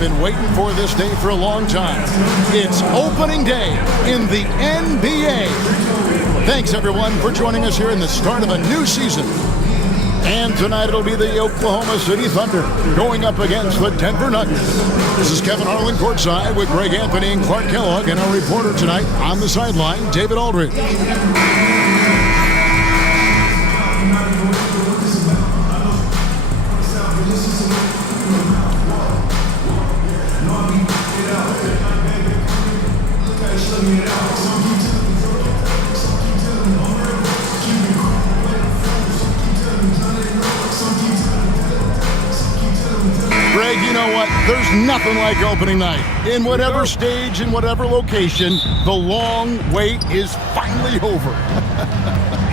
been waiting for this day for a long time. It's opening day in the NBA. Thanks, everyone, for joining us here in the start of a new season. And tonight it'll be the Oklahoma City Thunder going up against the Denver Nuggets. This is Kevin Harlan courtside with Greg Anthony and Clark Kellogg, and our reporter tonight on the sideline, David Aldridge. Greg, you know what? There's nothing like opening night. In whatever stage, in whatever location, the long wait is finally over.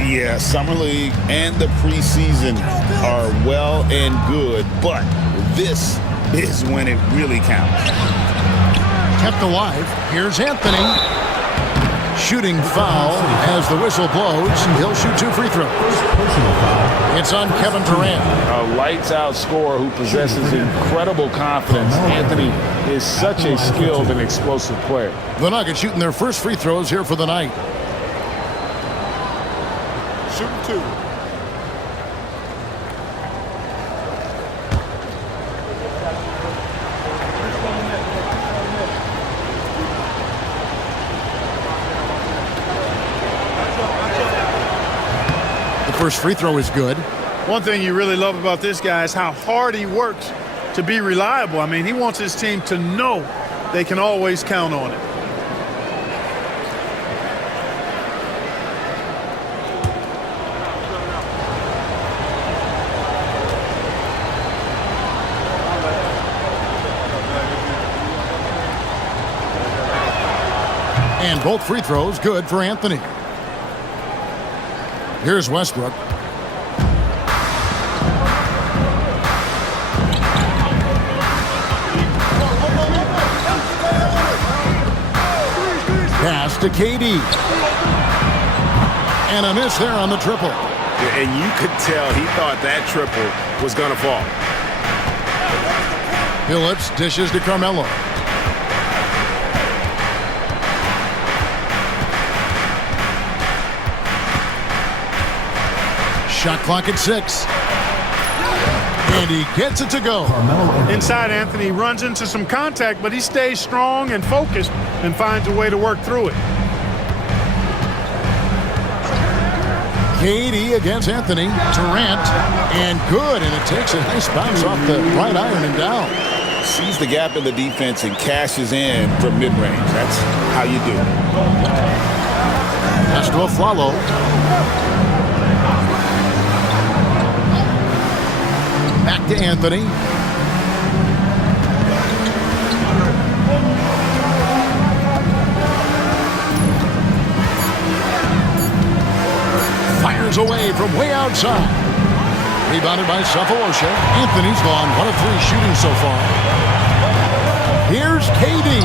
Yeah, Summer League and the preseason are well and good, but this is when it really counts. Kept alive. Here's Anthony. Shooting foul as the whistle blows. He'll shoot 2 free throws. It's on Kevin Durant. A lights-out scorer who possesses incredible confidence. Anthony is such a skilled and explosive player. The Nuggets shooting their first free throws here for the night. Shooting 2. First free throw is good. One thing you really love about this guy is how hard he works to be reliable. I mean, he wants his team to know they can always count on it. And both free throws good for Anthony. Here's Westbrook. Pass to KD. And a miss there on the triple. And you could tell he thought that triple was going to fall. Phillips dishes to Carmelo. Shot clock at 6. And he gets it to go. Inside, Anthony runs into some contact, but he stays strong and focused and finds a way to work through it. KD against Anthony. Durant. And good. And it takes a nice bounce off the right iron and down. Sees the gap in the defense and cashes in from mid-range. That's how you do it. Pass to Aflalo. Back to Anthony. Fires away from way outside. Rebounded by Cephalosha. Anthony's gone 1 of 3 shooting so far. Here's KD.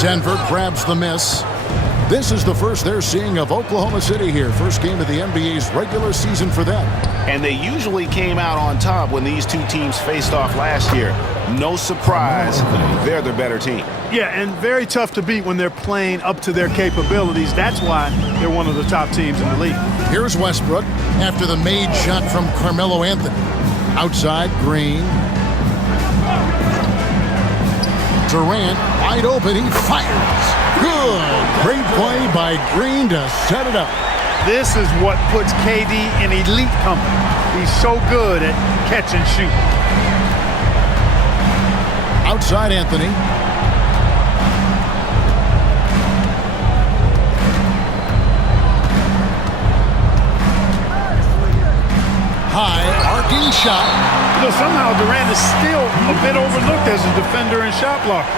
Denver grabs the miss. This is the first they're seeing of Oklahoma City here. First game of the NBA's regular season for them. And they usually came out on top when these two teams faced off last year. No surprise, they're the better team. Yeah, and very tough to beat when they're playing up to their capabilities. That's why they're one of the top teams in the league. Here's Westbrook after the made shot from Carmelo Anthony. Outside, Green. Durant, wide open, he fires. Good. Great play by Green to set it up. This is what puts KD in elite company. He's so good at catch and shoot. Outside Anthony. High, arcing shot. You know, somehow Durant is still a bit overlooked as a defender and shot blocker.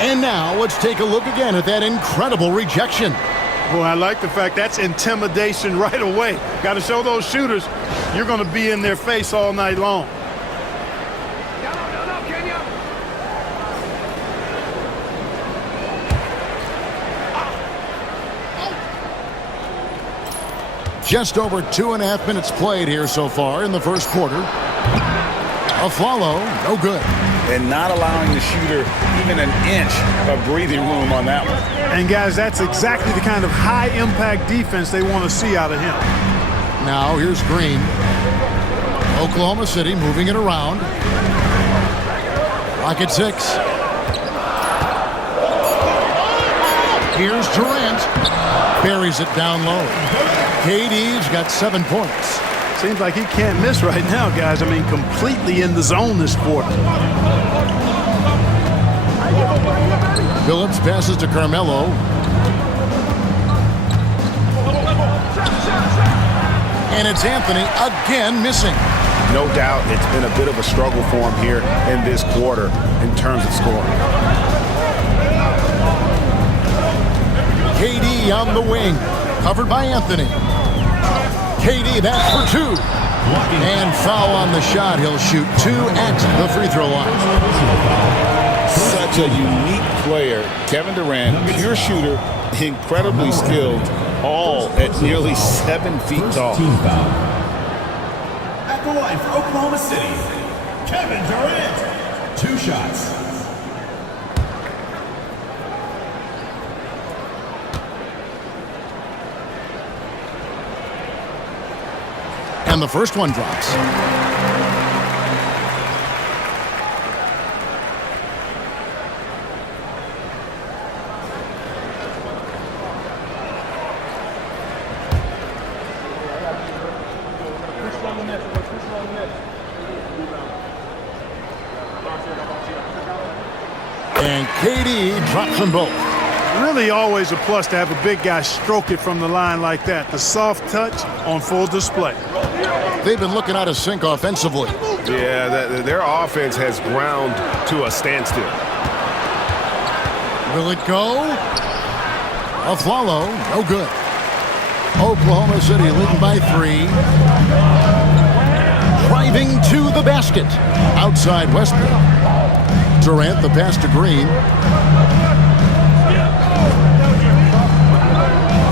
And now let's take a look again at that incredible rejection. Boy, I like the fact that's intimidation right away. Got to show those shooters you're going to be in their face all night long. Just over 2.5 minutes played here so far in the first quarter. Aflalo, no good. and not allowing the shooter even an inch of breathing room on that one. And, guys, that's exactly the kind of high-impact defense they want to see out of him. Now here's Green. Oklahoma City moving it around. Rocket 6. Here's Durant. Buries it down low. KD's got 7 points. Seems like he can't miss right now, guys. I mean, completely in the zone this quarter. Phillips passes to Carmelo. And it's Anthony again missing. No doubt it's been a bit of a struggle for him here in this quarter in terms of scoring. KD on the wing. Covered by Anthony. KD, that's for 2. And foul on the shot. He'll shoot 2 at the free throw line. Such a unique player. Kevin Durant, pure shooter, incredibly skilled, all at nearly 7 feet tall. At the line for Oklahoma City, Kevin Durant. 2 shots. And the first one drops. And KD drops them both. Really always a plus to have a big guy stroke it from the line like that. The soft touch on full display. They've been looking out of sync offensively. Yeah, their offense has ground to a standstill. Will it go? Aflalo, no good. Oklahoma City leading by 3. Driving to the basket. Outside Westbrook. Durant, the pass to Green.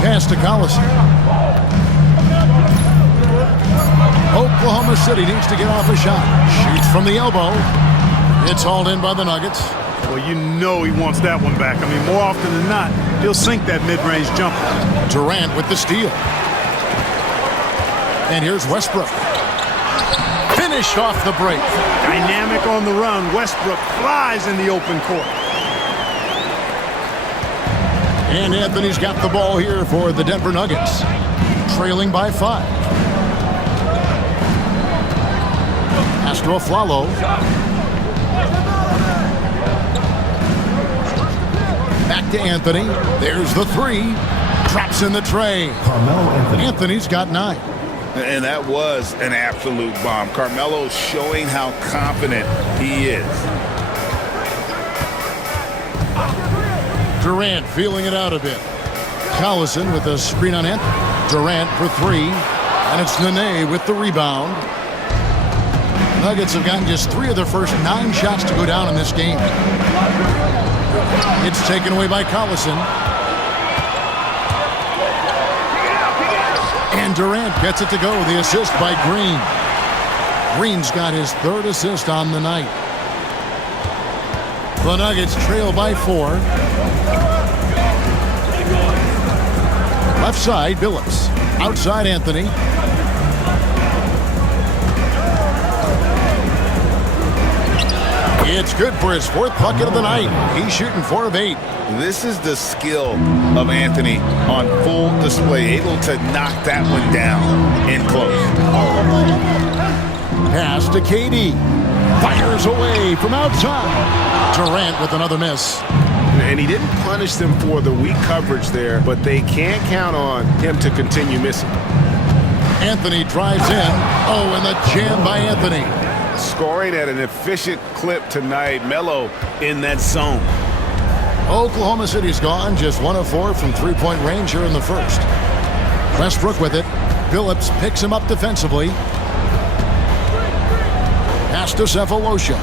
Pass to Collison. Oklahoma City needs to get off a shot. Shoots from the elbow. It's hauled in by the Nuggets. Well, you know he wants that one back. I mean, more often than not, he'll sink that mid-range jumper. Durant with the steal. And here's Westbrook. Finished off the break. Dynamic on the run. Westbrook flies in the open court. And Anthony's got the ball here for the Denver Nuggets. Trailing by 5. Pass to Aflalo. Back to Anthony. There's the 3. Traps in the tray. Anthony's got 9. And that was an absolute bomb. Carmelo showing how confident he is. Durant feeling it out a bit. Collison with a screen on Anthony. Durant for 3. And it's Nene with the rebound. Nuggets have gotten just 3 of their first 9 shots to go down in this game. It's taken away by Collison. And Durant gets it to go. The assist by Green. Green's got his 3rd assist on the night. The Nuggets trail by 4. Left side, Billups. Outside, Anthony. It's good for his 4th bucket of the night. He's shooting 4 of 8. This is the skill of Anthony on full display, able to knock that one down in close. Pass to KD. Fires away from outside. Durant with another miss. And he didn't punish them for the weak coverage there, but they can't count on him to continue missing. Anthony drives in. Oh, and the jam by Anthony. Scoring at an efficient clip tonight. Melo in that zone. Oklahoma City's gone. Just 1 of 4 from 3-point range here in the first. Westbrook with it. Phillips picks him up defensively. Pass to Cephalosha.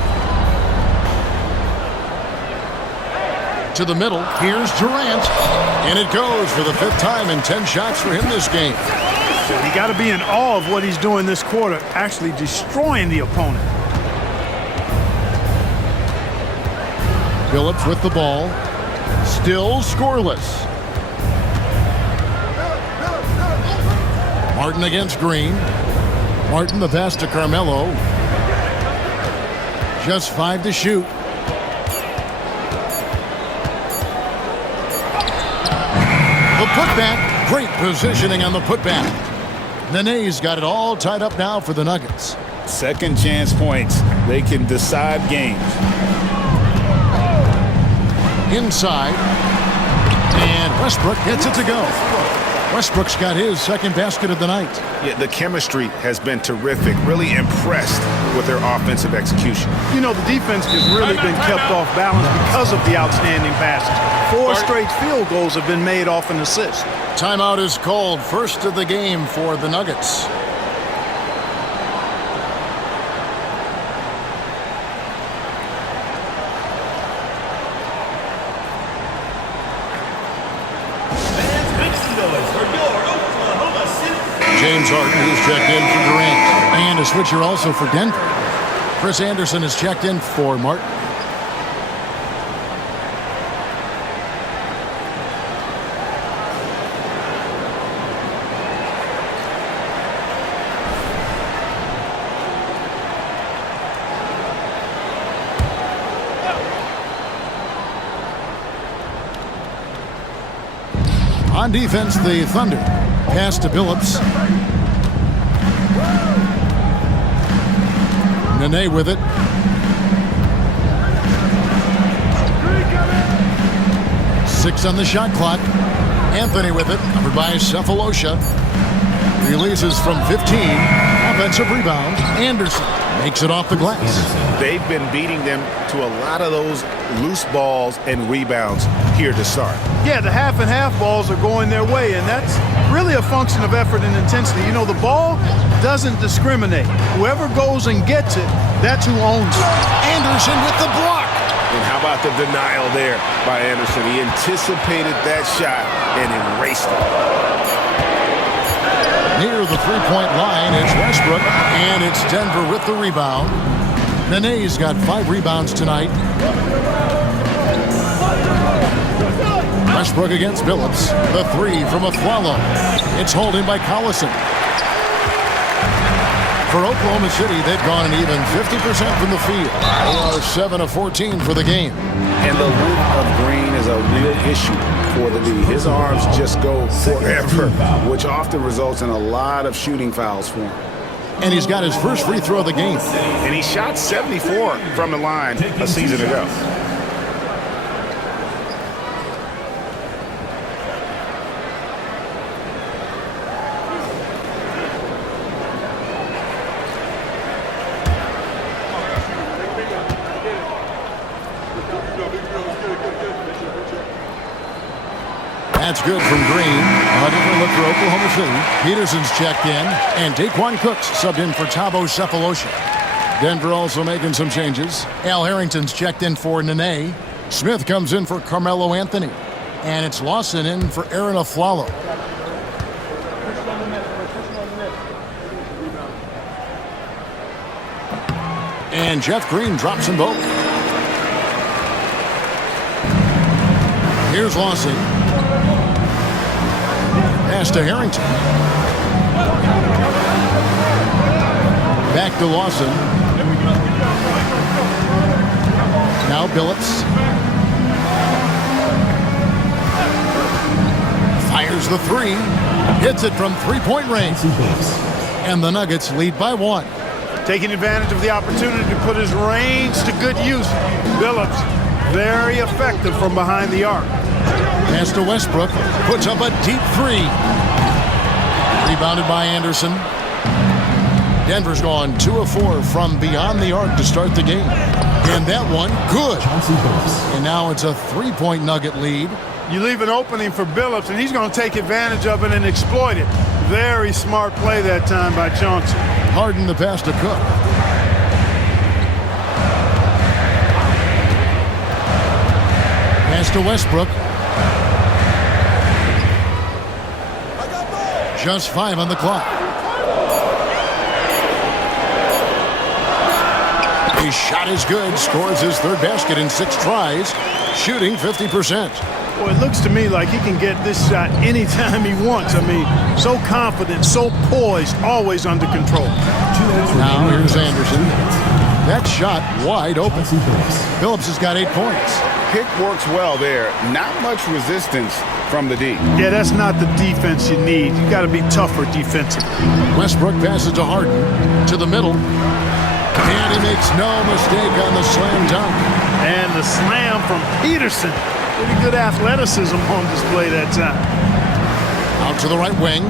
To the middle. Here's Durant. And it goes for the 5th time in 10 shots for him this game. You got to be in awe of what he's doing this quarter, actually destroying the opponent. Phillips with the ball. Still scoreless. Martin against Green. Martin the pass to Carmelo. Just 5 to shoot. The putback. Great positioning on the putback. Nene's got it all tied up now for the Nuggets. Second chance points. They can decide games. Inside. And Westbrook gets it to go. Westbrook's got his second basket of the night. Yeah, the chemistry has been terrific. Really impressed with their offensive execution. You know, the defense has really been kept off balance because of the outstanding passes. 4 straight field goals have been made off an assist. Timeout is called. First of the game for the Nuggets. James Harden is checked in for Durant. And a switcher also for Denver. Chris Anderson is checked in for Martin. On defense, the Thunder. Pass to Billups. Nene with it. Six on the shot clock. Anthony with it. Covered by Cephalosha. Releases from 15. Offensive rebound. Anderson makes it off the glass. They've been beating them to a lot of those loose balls and rebounds here to start. Yeah, the half and half balls are going their way, and that's really a function of effort and intensity. You know, the ball doesn't discriminate. Whoever goes and gets it, that's who owns it. Anderson with the block. And how about the denial there by Anderson? He anticipated that shot and erased it. Near the three-point line, it's Westbrook, and it's Denver with the rebound. Nene's got 5 rebounds tonight. Westbrook against Billups. The 3 from Aflalo. It's holding by Collison. For Oklahoma City, they've gone an even 50% from the field. They are 7 of 14 for the game. And the width of Green is a real issue for the league. His arms just go forever, which often results in a lot of shooting fouls for him. And he's got his first free throw of the game. And he shot 74 from the line a season ago. That's good from Green. A different look for Oklahoma City. Peterson's checked in, and Daquan Cooks subbed in for Thabo Cephalosha. Denver also making some changes. Al Harrington's checked in for Nene. Smith comes in for Carmelo Anthony. And it's Lawson in for Aaron Aflalo. And Jeff Green drops them both. Here's Lawson. Pass to Harrington. Back to Lawson. Now Billups. Fires the 3. Hits it from three-point range. And the Nuggets lead by 1. Taking advantage of the opportunity to put his range to good use. Billups, very effective from behind the arc. Pass to Westbrook. Puts up a deep 3. Rebounded by Anderson. Denver's gone 2 of 4 from beyond the arc to start the game. And that one, good. And now it's a 3-point Nugget lead. You leave an opening for Billups, and he's going to take advantage of it and exploit it. Very smart play that time by Chauncey. Harden the pass to Cook. Pass to Westbrook. Just 5 on the clock. His shot is good. Scores his third basket in 6 tries. Shooting 50%. Well, it looks to me like he can get this shot anytime he wants. I mean, so confident, so poised, always under control. Now here's Anderson. That shot wide open. Phillips has got 8 points. Pick works well there. Not much resistance from the D. Yeah, that's not the defense you need. You got to be tougher defensively. Westbrook passes to Harden. To the middle. And he makes no mistake on the slam dunk. And the slam from Peterson. Pretty good athleticism on display that time. Out to the right wing.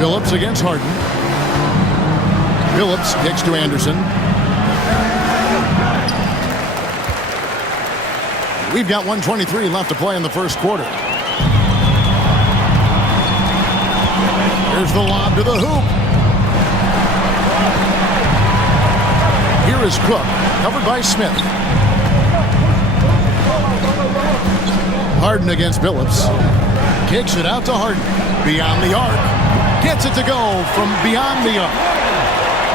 Phillips against Harden. Phillips kicks to Anderson. We've got 1:23 left to play in the first quarter. Here's the lob to the hoop. Here is Cook, covered by Smith. Harden against Phillips. Kicks it out to Harden. Beyond the arc. Gets it to go from beyond the arc.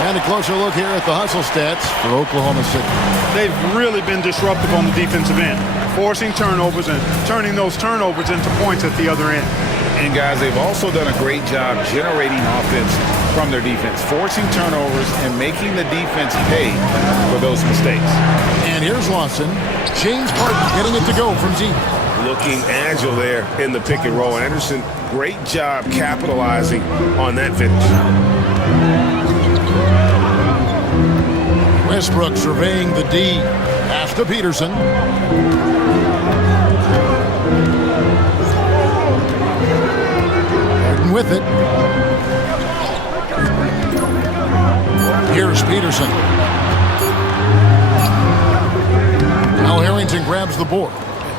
And a closer look here at the hustle stats for Oklahoma City. They've really been disruptive on the defensive end, forcing turnovers and turning those turnovers into points at the other end. And guys, they've also done a great job generating offense from their defense, forcing turnovers and making the defense pay for those mistakes. And here's Lawson. James Harden getting it to go from deep. Looking agile there in the pick and roll. Anderson, great job capitalizing on that finish. Westbrook surveying the D. Pass to Peterson. Harden with it. Here's Peterson. Now Harrington grabs the board.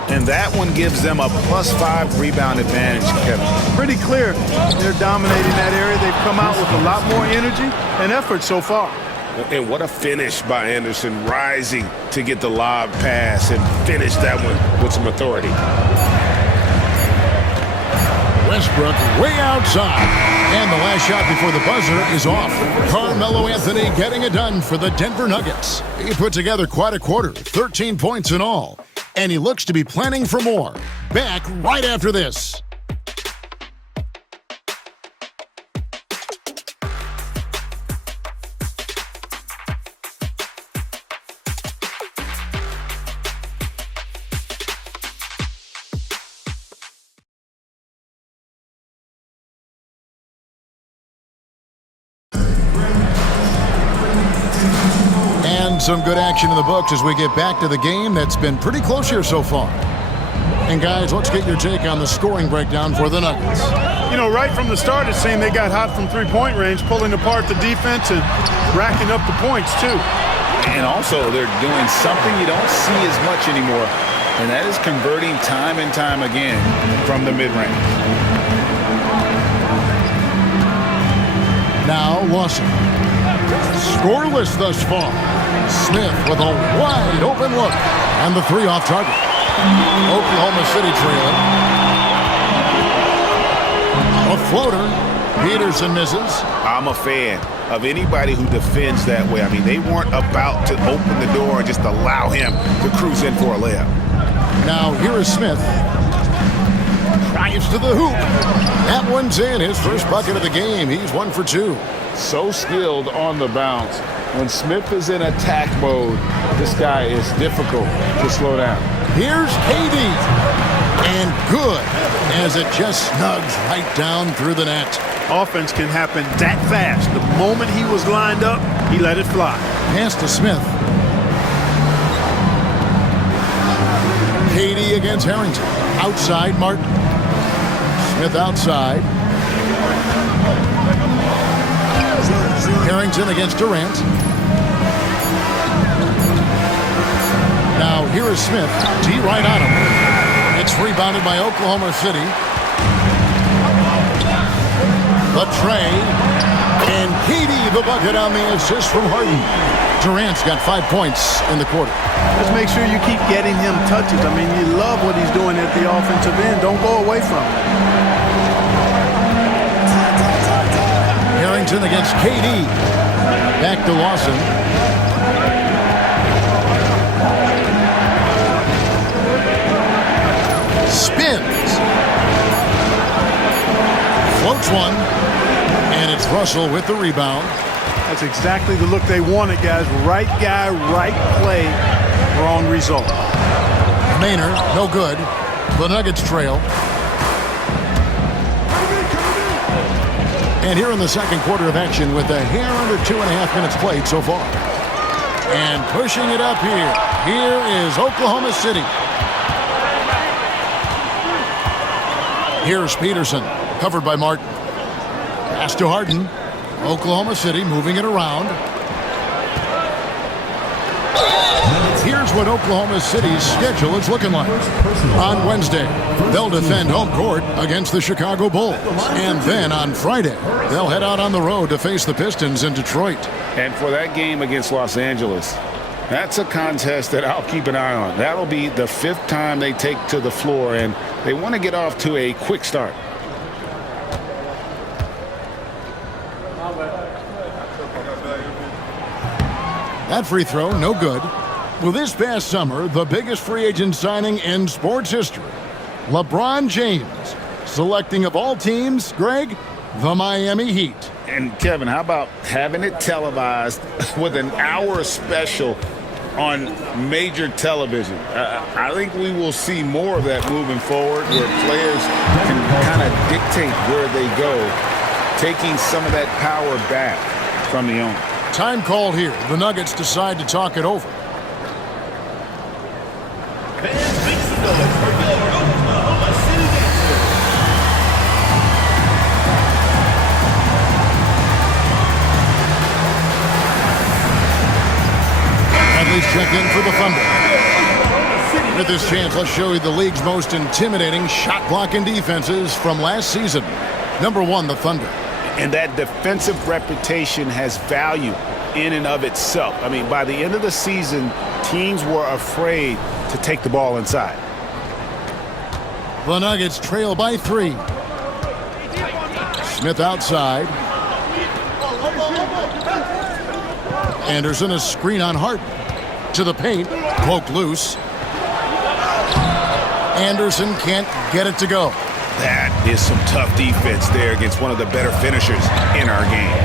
And that one gives them a +5 rebound advantage, Kevin. Pretty clear they're dominating that area. They've come out with a lot more energy and effort so far. And what a finish by Anderson, rising to get the lob pass and finish that one with some authority. Westbrook way outside. And the last shot before the buzzer is off. Carmelo Anthony getting it done for the Denver Nuggets. He put together quite a quarter, 13 points in all. And he looks to be planning for more. Back right after this. Some good action in the books as we get back to the game that's been pretty close here so far. And guys, let's get your take on the scoring breakdown for the Nuggets. You know, right from the start, it seemed they got hot from three-point range, pulling apart the defense and racking up the points, too. And also, they're doing something you don't see as much anymore, and that is converting time and time again from the mid-range. Now, Lawson. Scoreless thus far. Smith with a wide open look. And the 3 off target. Oklahoma City trailing. A floater. Peterson misses. I'm a fan of anybody who defends that way. I mean, they weren't about to open the door and just allow him to cruise in for a layup. Now here is Smith. Drives to the hoop. That one's in. His first bucket of the game. He's 1 for 2. So skilled on the bounce. When Smith is in attack mode, this guy is difficult to slow down. Here's KD. And good as it just snugs right down through the net. Offense can happen that fast. The moment he was lined up, he let it fly. Pass to Smith. KD against Harrington. Outside Martin. Smith outside. Harrington against Durant. Now here is Smith. D right on him. It's rebounded by Oklahoma City. The tray. And KD the bucket on the assist from Harden. Durant's got 5 points in the quarter. Just make sure you keep getting him touches. I mean, you love what he's doing at the offensive end. Don't go away from it. Harrington against KD. Back to Lawson. Spins. Floats one. And it's Russell with the rebound. That's exactly the look they wanted, guys. Right guy, right play, wrong result. Maynard, no good. The Nuggets trail. And here in the second quarter of action with a hair under 2.5 minutes played so far. And pushing it up here. Here is Oklahoma City. Here's Peterson, covered by Martin. Pass to Harden. Oklahoma City moving it around. Here's what Oklahoma City's schedule is looking like. On Wednesday, they'll defend home court against the Chicago Bulls. And then on Friday, they'll head out on the road to face the Pistons in Detroit. And for that game against Los Angeles, that's a contest that I'll keep an eye on. That'll be the 5th time they take to the floor, and they want to get off to a quick start. That free throw, no good. Well, this past summer, the biggest free agent signing in sports history, LeBron James, selecting of all teams, Greg, the Miami Heat. And Kevin, how about having it televised with an hour special on major television? I think we will see more of that moving forward, where players can kind of dictate where they go, taking some of that power back from the owner. Time called here. The Nuggets decide to talk it over. Fans make some noise for your Oklahoma City Gangster. Bradley's check in for the Thunder. With this chance, let's show you the league's most intimidating shot blocking defenses from last season. Number 1, the Thunder. And that defensive reputation has value in and of itself. I mean, by the end of the season, teams were afraid to take the ball inside. The Nuggets trail by 3. Smith outside. Anderson, a screen on Harden. To the paint, poked loose. Anderson can't get it to go. That is some tough defense there against one of the better finishers in our game.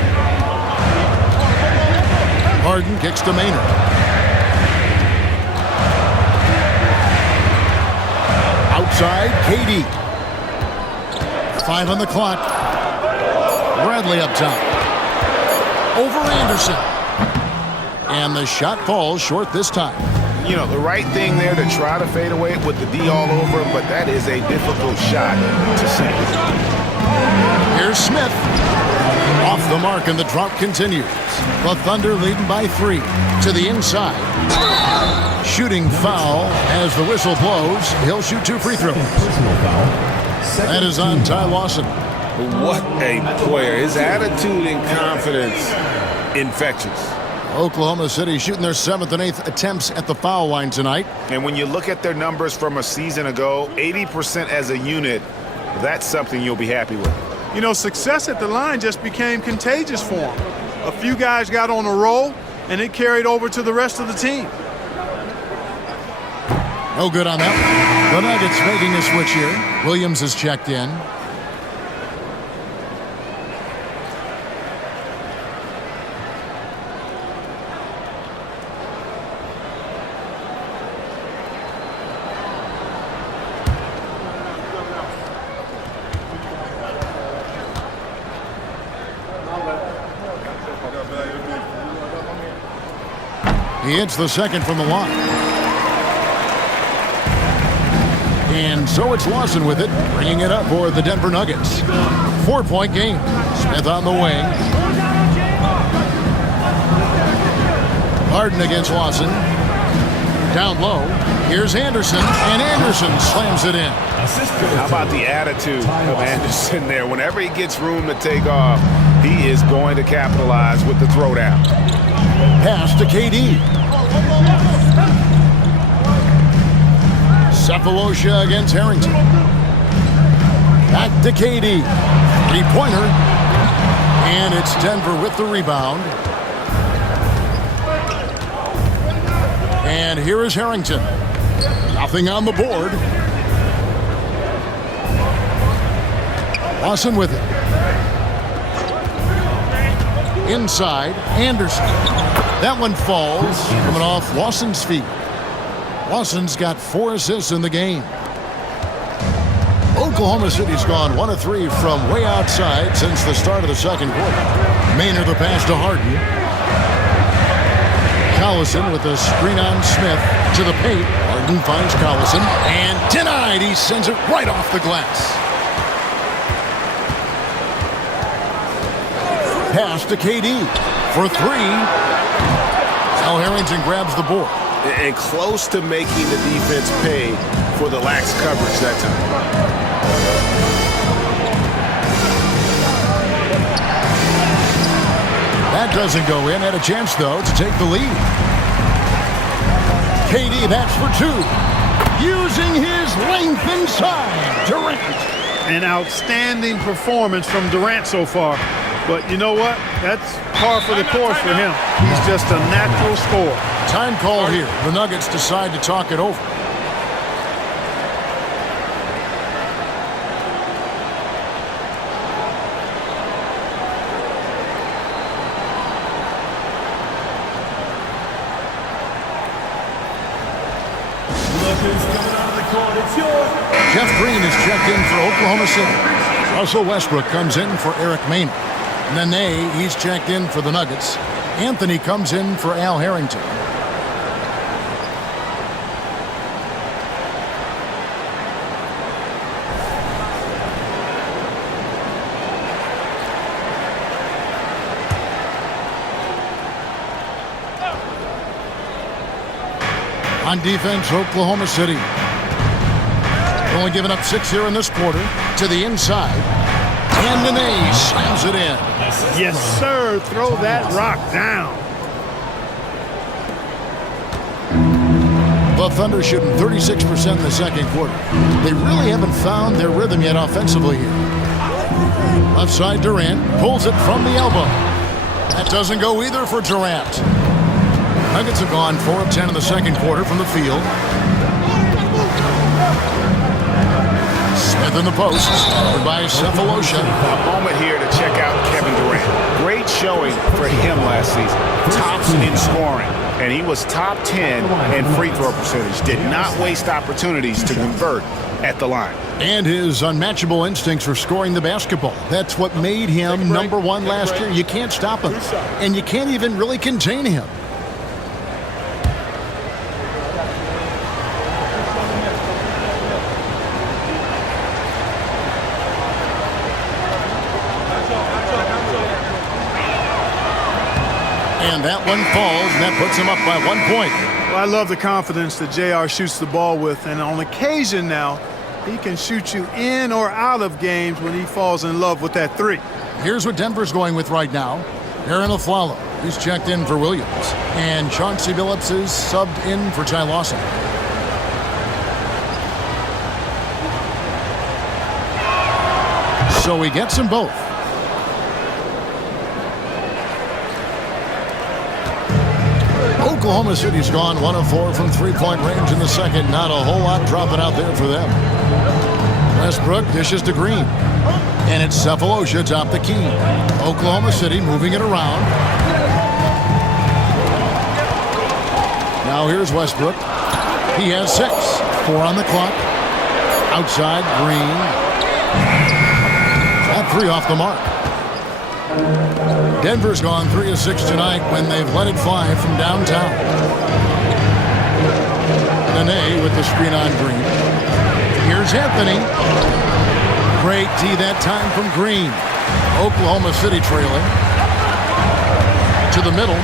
Harden kicks to Maynard. Outside, KD. 5 on the clock. Bradley up top. Over Anderson. And the shot falls short this time. You know, the right thing there to try to fade away with the D all over him, but that is a difficult shot to sink. Here's Smith. Off the mark, and the drop continues. The Thunder leading by 3 to the inside. Shooting foul as the whistle blows. He'll shoot 2 free throws. That is on Ty Lawson. What a player. His attitude and confidence, infectious. Oklahoma City shooting their 7th and 8th attempts at the foul line tonight. And when you look at their numbers from a season ago, 80% as a unit, that's something you'll be happy with. You know, success at the line just became contagious for them. A few guys got on a roll, and it carried over to the rest of the team. No good on that one. The Nuggets making a switch here. Williams is checked in. He hits the second from the line. And so it's Lawson with it, bringing it up for the Denver Nuggets. 4-point game. Smith on the wing. Harden against Lawson. Down low. Here's Anderson, and Anderson slams it in. How about the attitude of Anderson there? Whenever he gets room to take off, he is going to capitalize with the throwdown. Pass to KD. Cephalosha against Harrington. Back to KD. 3-pointer. And it's Denver with the rebound. And here is Harrington. Nothing on the board. Lawson with it. Inside, Anderson. That one falls, coming off Lawson's feet. Lawson's got 4 assists in the game. Oklahoma City's gone 1 of 3 from way outside since the start of the second quarter. Maynard the pass to Harden. Collison with a screen on Smith to the paint. Harden finds Collison and denied. He sends it right off the glass. Pass to KD for 3. Al Harrington grabs the board. And close to making the defense pay for the lax coverage that time. That doesn't go in. Had a chance, though, to take the lead. KD, that's for 2. Using his length inside. Durant. An outstanding performance from Durant so far. But you know what? That's par for the course for him. He's just a natural scorer. Time call here. The Nuggets decide to talk it over. Jeff Green is checked in for Oklahoma City. Russell Westbrook comes in for Eric Maynard. Nene, he's checked in for the Nuggets. Anthony comes in for Al Harrington. On defense, Oklahoma City. Only giving up 6 here in this quarter. To the inside. And Nene slams it in. Yes, sir. Throw that rock down. The Thunder shooting 36% in the second quarter. They really haven't found their rhythm yet offensively here. Left side, Durant pulls it from the elbow. That doesn't go either for Durant. Nuggets have gone 4 of 10 in the second quarter from the field. Smith in the post, covered by Cephalosha. A moment here to check out Kevin Durant. Great showing for him last season. Tops in scoring, and he was top 10 in free throw percentage. Did not waste opportunities to convert at the line. And his unmatchable instincts for scoring the basketball. That's what made him #1 last year. You can't stop him, and you can't even really contain him. And that one falls, and that puts him up by 1 point. Well, I love the confidence that JR shoots the ball with, and on occasion now, he can shoot you in or out of games when he falls in love with that 3. Here's what Denver's going with right now. Aaron Aflalo, he's checked in for Williams. And Chauncey Billups is subbed in for Ty Lawson. So he gets them both. Oklahoma City's gone 1 of 4 from three-point range in the second. Not a whole lot dropping out there for them. Westbrook dishes to Green. And it's Cephalosha atop the key. Oklahoma City moving it around. Now here's Westbrook. He has 6. 4 on the clock. Outside, Green. That 3 off the mark. Denver's gone 3 of 6 tonight when they've let it fly from downtown. Nene with the screen on Green. Here's Anthony. Great D that time from Green. Oklahoma City trailing. To the middle.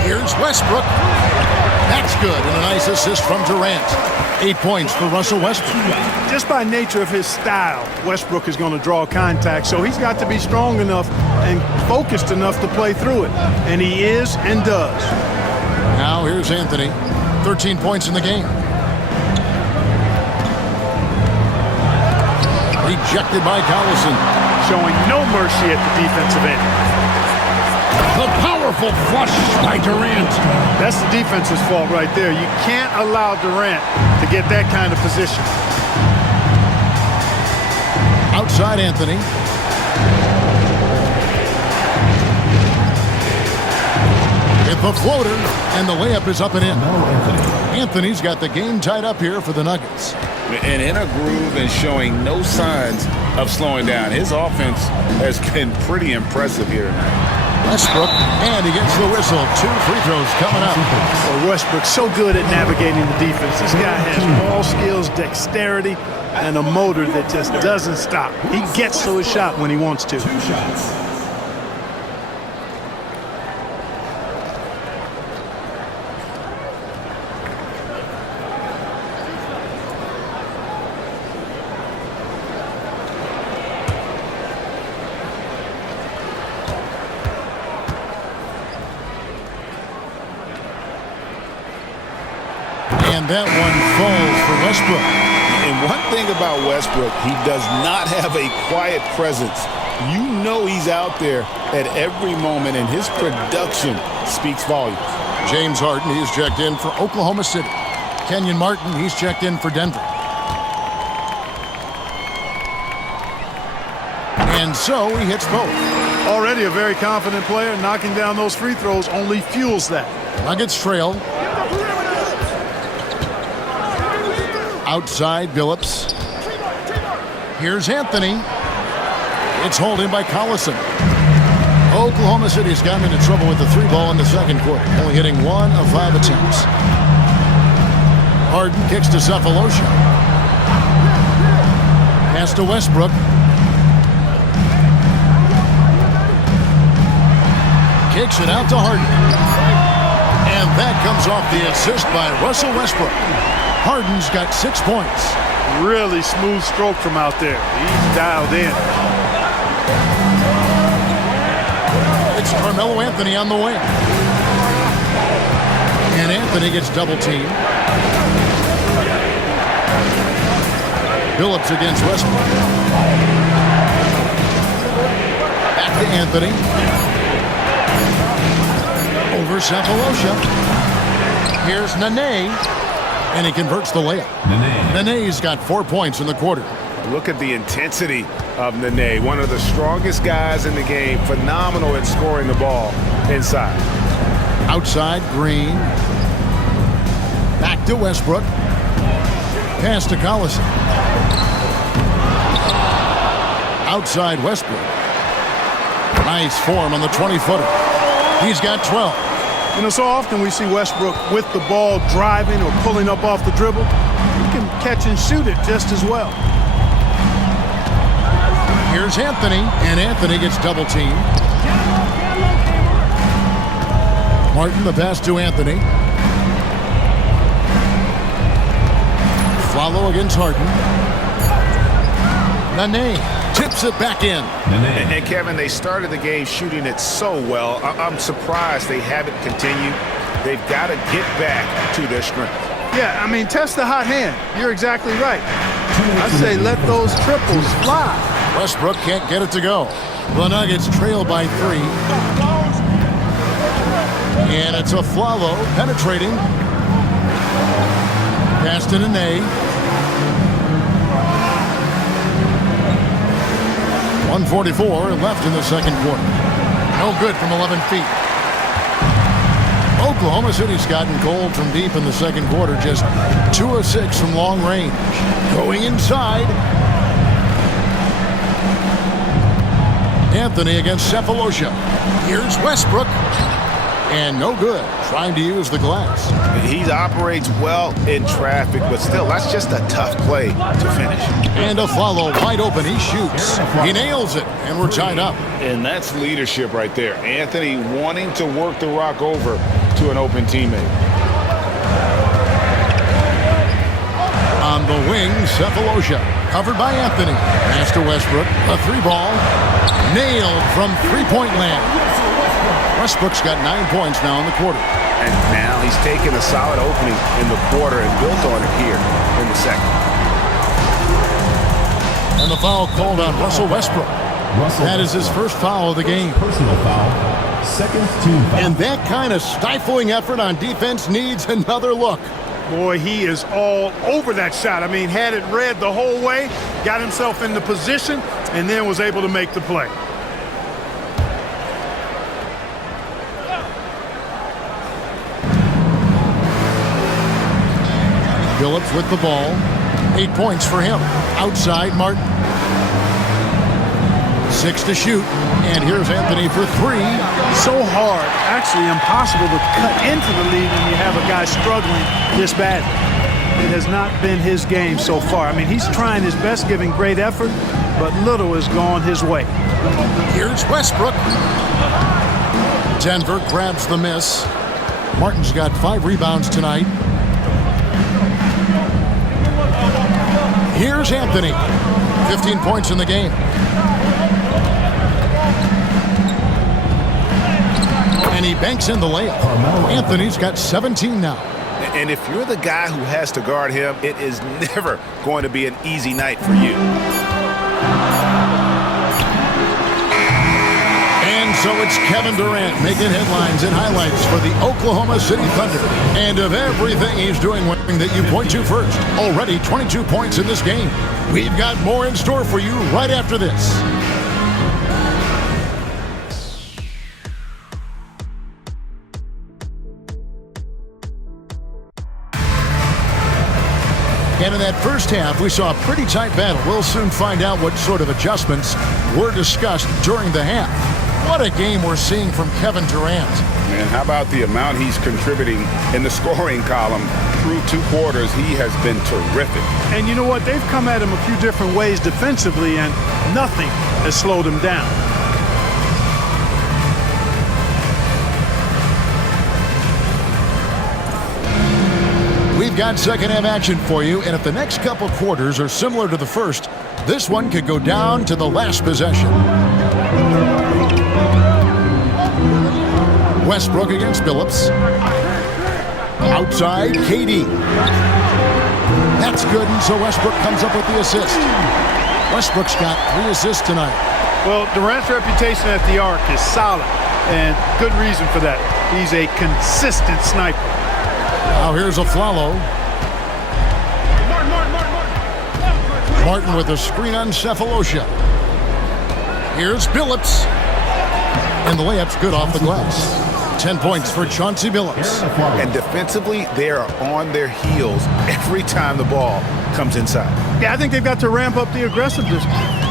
Here's Westbrook. That's good. And a nice assist from Durant. 8 points for Russell Westbrook. Just by nature of his style, Westbrook is going to draw contact, so he's got to be strong enough and focused enough to play through it. And he is and does. Now here's Anthony. 13 points in the game. Rejected by Collison. Showing no mercy at the defensive end. The powerful flush by Durant. That's the defense's fault right there. You can't allow Durant to get that kind of position. Outside Anthony. Hit the floater, and the layup is up and in. Anthony's got the game tied up here for the Nuggets. And in a groove and showing no signs of slowing down. His offense has been pretty impressive here tonight. Westbrook, and he gets the whistle. 2 free throws coming up. Well, Westbrook's so good at navigating the defense. This guy has ball skills, dexterity, and a motor that just doesn't stop. He gets to his shot when he wants to. 2 shots. And that one falls for Westbrook. And one thing about Westbrook, he does not have a quiet presence. You know he's out there at every moment, and his production speaks volumes. James Harden, he's checked in for Oklahoma City. Kenyon Martin, he's checked in for Denver. And so he hits both. Already a very confident player. Knocking down those free throws only fuels that. Nuggets trail. Outside Billups. Here's Anthony. It's holding by Collison. Oklahoma City's gotten into trouble with the 3 ball in the second quarter, only hitting 1 of 5 attempts. Harden kicks to Cephalosha. Pass to Westbrook. Kicks it out to Harden. And that comes off the assist by Russell Westbrook. Harden's got 6 points. Really smooth stroke from out there. He's dialed in. It's Carmelo Anthony on the wing. And Anthony gets double teamed. Billups against Westbrook. Back to Anthony. Over Cephalosha. Here's Nene. And he converts the layup. Nene's got 4 points in the quarter. Look at the intensity of Nene, one of the strongest guys in the game. Phenomenal at scoring the ball inside. Outside, Green. Back to Westbrook. Pass to Collison. Outside Westbrook. Nice form on the 20-footer. He's got 12. You know, so often we see Westbrook with the ball driving or pulling up off the dribble. He can catch and shoot it just as well. Here's Anthony, and Anthony gets double teamed. Martin, the pass to Anthony. Follow against Harden. Nene tips it back in. And Kevin, they started the game shooting it so well. I'm surprised they haven't continued. They've got to get back to their strength. Yeah, I mean, test the hot hand. You're exactly right. I say let those triples fly. Westbrook can't get it to go. The Nuggets trail by 3. And it's a Flalo penetrating. Pass to Nene. 1:44 left in the second quarter. No good from 11 feet. Oklahoma City's gotten cold from deep in the second quarter. Just 2 of 6 from long range. Going inside. Anthony against Cephalosha. Here's Westbrook. And no good. Trying to use the glass. He operates well in traffic, but still, that's just a tough play to finish. And a follow wide open. He shoots. He nails it. And we're tied up. And that's leadership right there. Anthony wanting to work the rock over to an open teammate. On the wing, Cephalosha. Covered by Anthony. Pass to Westbrook. A 3-ball. Nailed from 3-point land. Westbrook's got 9 points now in the quarter. And now he's taken a solid opening in the quarter and built on it here in the second. And the foul called on Russell Westbrook. That is his first foul of the game. Personal foul. seconds to And that kind of stifling effort on defense needs another look. Boy, he is all over that shot. I mean, had it read the whole way, got himself into position, and then was able to make the play. Phillips with the ball. 8 points for him. Outside, Martin. 6 to shoot. And here's Anthony for 3. So hard, actually impossible to cut into the lead when you have a guy struggling this badly. It has not been his game so far. I mean, he's trying his best, giving great effort, but little has gone his way. Here's Westbrook. Denver grabs the miss. Martin's got 5 rebounds tonight. Here's Anthony. 15 points in the game. And he banks in the layup. Anthony's got 17 now. And if you're the guy who has to guard him, it is never going to be an easy night for you. And so it's Kevin Durant making headlines and highlights for the Oklahoma City Thunder. And of everything he's doing that you point to first, already 22 points in this game. We've got more in store for you right after this. And in that first half, we saw a pretty tight battle. We'll soon find out what sort of adjustments were discussed during the half. What a game we're seeing from Kevin Durant. Man, how about the amount he's contributing in the scoring column through 2 quarters? He has been terrific. And you know what? They've come at him a few different ways defensively, and nothing has slowed him down. We've got second half action for you, and if the next couple quarters are similar to the first, this one could go down to the last possession. Westbrook against Phillips. Outside, KD. That's good, and so Westbrook comes up with the assist. Westbrook's got 3 assists tonight. Well, Durant's reputation at the arc is solid, and good reason for that. He's a consistent sniper. Now here's a Flalo. Martin with a screen on Cephalosha. Here's Phillips. And the layup's good off the glass. 10 points for Chauncey Billups. And defensively, they are on their heels every time the ball comes inside. Yeah, I think they've got to ramp up the aggressiveness.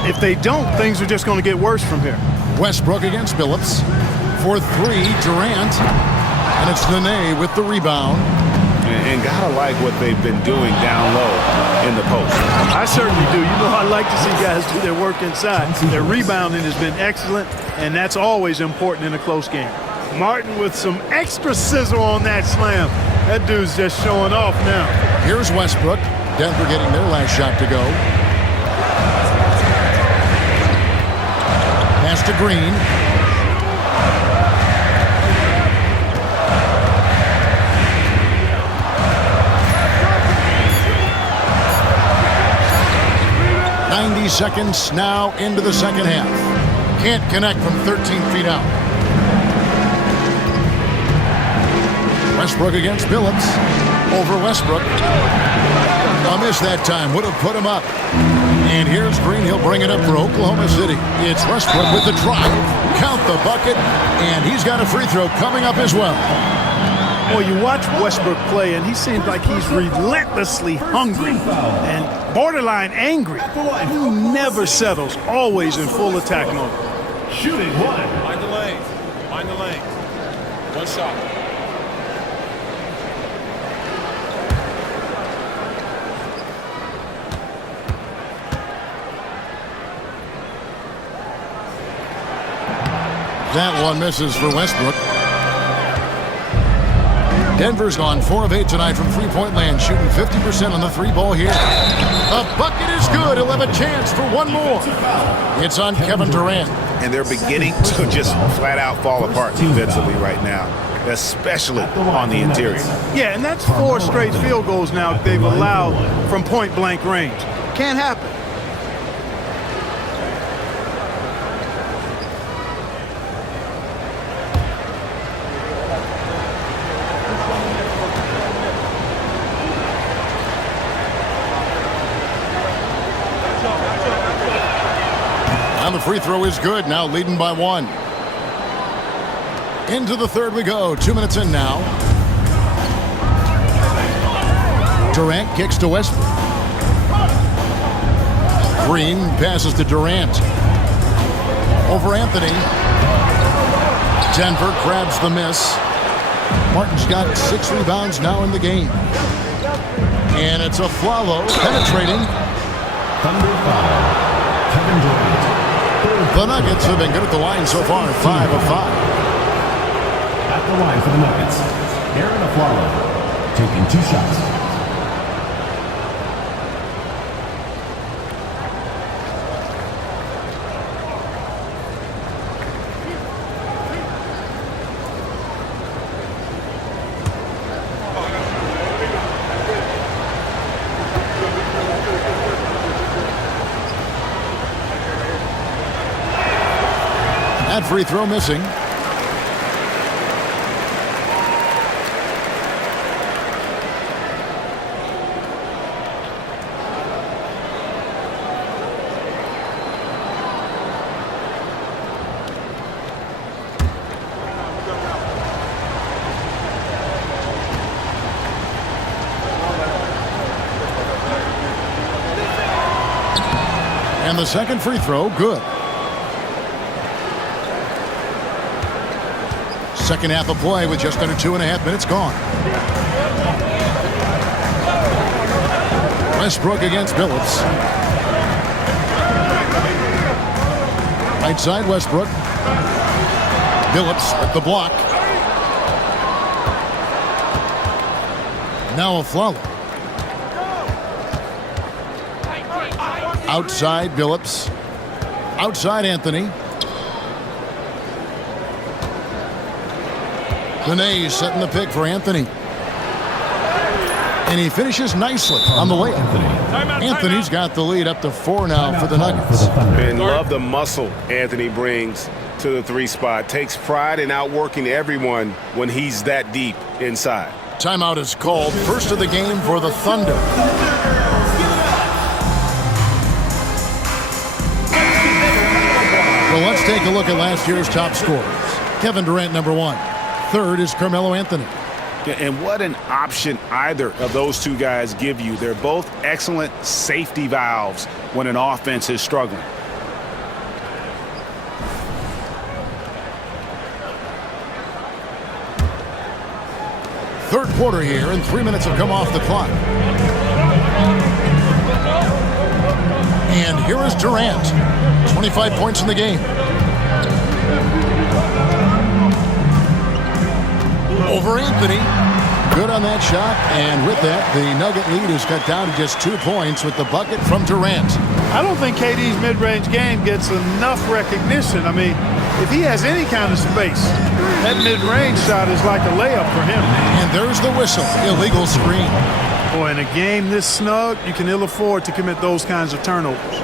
If they don't, things are just going to get worse from here. Westbrook against Billups. For 3, Durant. And it's Nene with the rebound. And gotta like what they've been doing down low in the post. I certainly do. You know, I like to see guys do their work inside. Their rebounding has been excellent, and that's always important in a close game. Martin with some extra sizzle on that slam. That dude's just showing off now. Here's Westbrook. Denver getting their last shot to go. Pass to Green. Seconds now into the second half. Can't connect from 13 feet out. Westbrook against Phillips. Over Westbrook. A miss that time. Would have put him up. And here's Green. He'll bring it up for Oklahoma City. It's Westbrook with the drive. Count the bucket. And he's got a free throw coming up as well. Well, you watch Westbrook play, and he seems like he's relentlessly hungry and borderline angry. He never settles, always in full attack mode. shooting 1. Mind the lane. Mind the lane. 1 shot. That one misses for Westbrook. Denver's gone 4 of 8 tonight from three-point land, shooting 50% on the 3-ball here. A bucket is good. He'll have a chance for one more. It's on Kevin Durant. And they're beginning to just flat out fall apart defensively right now, especially on the interior. Yeah, and that's 4 straight field goals now they've allowed from point-blank range. Can't happen. And the free throw is good, now leading by 1. Into the third we go, 2 minutes in now. Durant kicks to Westbrook. Green passes to Durant. Over Anthony. Denver grabs the miss. Martin's got 6 rebounds now in the game. And it's a Flalo penetrating. Thunder foul. Kevin Durant. The Nuggets have been good at the line so far, 5 of 5. At the line for the Nuggets, Aaron Aflalo, taking 2 shots. That free throw missing. And the second free throw, good. Second half of play with just under 2.5 minutes gone. Westbrook against Billups. Right side, Westbrook. Billups at the block. Now Aflalo. Outside, Billups. Outside, Anthony. Benet setting the pick for Anthony. And he finishes nicely on the layup. Anthony's got the lead up to 4 now for the Nuggets. And love the muscle Anthony brings to the 3 spot. Takes pride in outworking everyone when he's that deep inside. Timeout is called. First of the game for the Thunder. Well, let's take a look at last year's top scorers. Kevin Durant, number 1. Third is Carmelo Anthony. Yeah, and what an option either of those 2 guys give you. They're both excellent safety valves when an offense is struggling. Third quarter here, and 3 minutes have come off the clock. And here is Durant. 25 points in the game. Over Anthony. Good on that shot, and with that, the Nugget lead is cut down to just 2 points with the bucket from Durant. I don't think KD's mid-range game gets enough recognition. I mean, if he has any kind of space, that mid-range shot is like a layup for him. And there's the whistle. Illegal screen. Boy, in a game this snug, you can ill afford to commit those kinds of turnovers.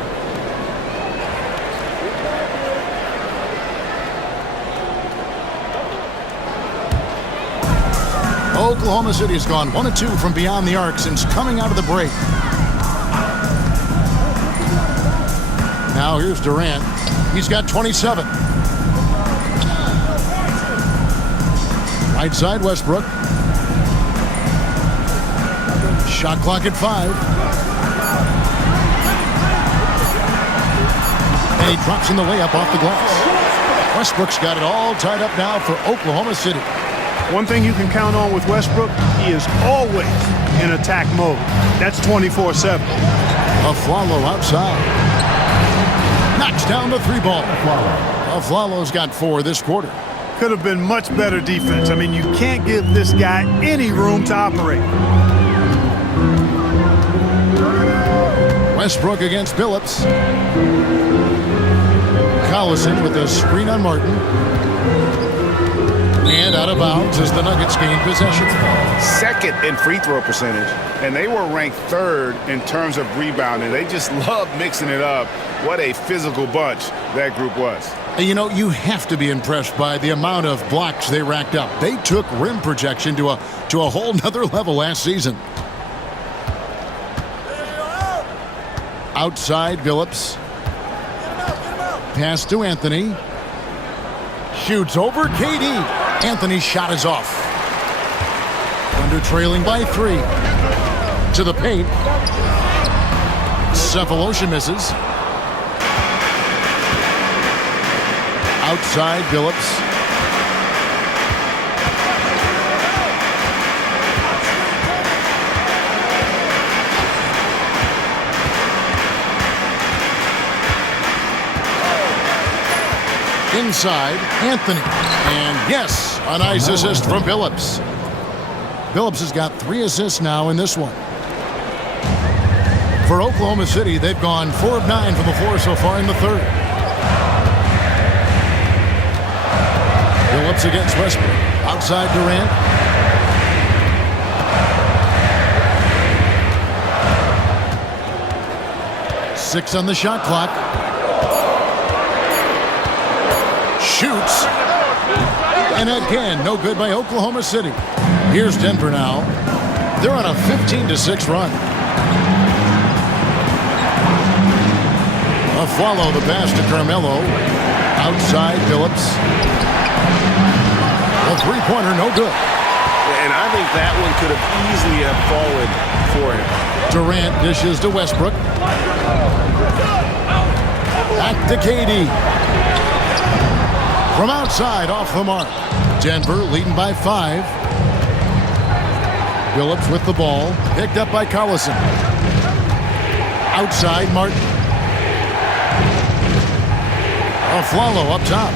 Oklahoma City has gone 1 of 2 from beyond the arc since coming out of the break. Now here's Durant. He's got 27. Right side, Westbrook. Shot clock at 5. And he drops in the layup off the glass. Westbrook's got it all tied up now for Oklahoma City. One thing you can count on with Westbrook, he is always in attack mode. That's 24/7. Aflalo outside. Knocks down the 3 ball. Aflalo's got 4 this quarter. Could have been much better defense. I mean, you can't give this guy any room to operate. Westbrook against Billups. Collison with a screen on Martin. And out of bounds as the Nuggets gain possession. Second in free throw percentage, and they were ranked 3rd in terms of rebounding. They just love mixing it up. What a physical bunch that group was. You know, you have to be impressed by the amount of blocks they racked up. They took rim protection to a whole nother level last season. Outside, Billups. pass to Anthony. Shoots over KD. Anthony's shot is off. Thunder trailing by 3. To the paint. Cephalosha misses. Outside Billups. Inside, Anthony. And yes, a nice assist from Billups. Billups has got 3 assists now in this one. For Oklahoma City, they've gone 4 of 9 from the floor so far in the third. Billups against Westbrook. Outside Durant. Six on the shot clock. Shoots. And again, no good by Oklahoma City. Here's Denver now. They're on a 15-6 run. A follow the pass to Carmelo. Outside Billups. A three-pointer, no good. And I think that one could have easily have fallen for him. Durant dishes to Westbrook. Back to KD. From outside, off the mark. Denver leading by 5. Billups with the ball. Picked up by Collison. Outside, Martin. Aflalo up top.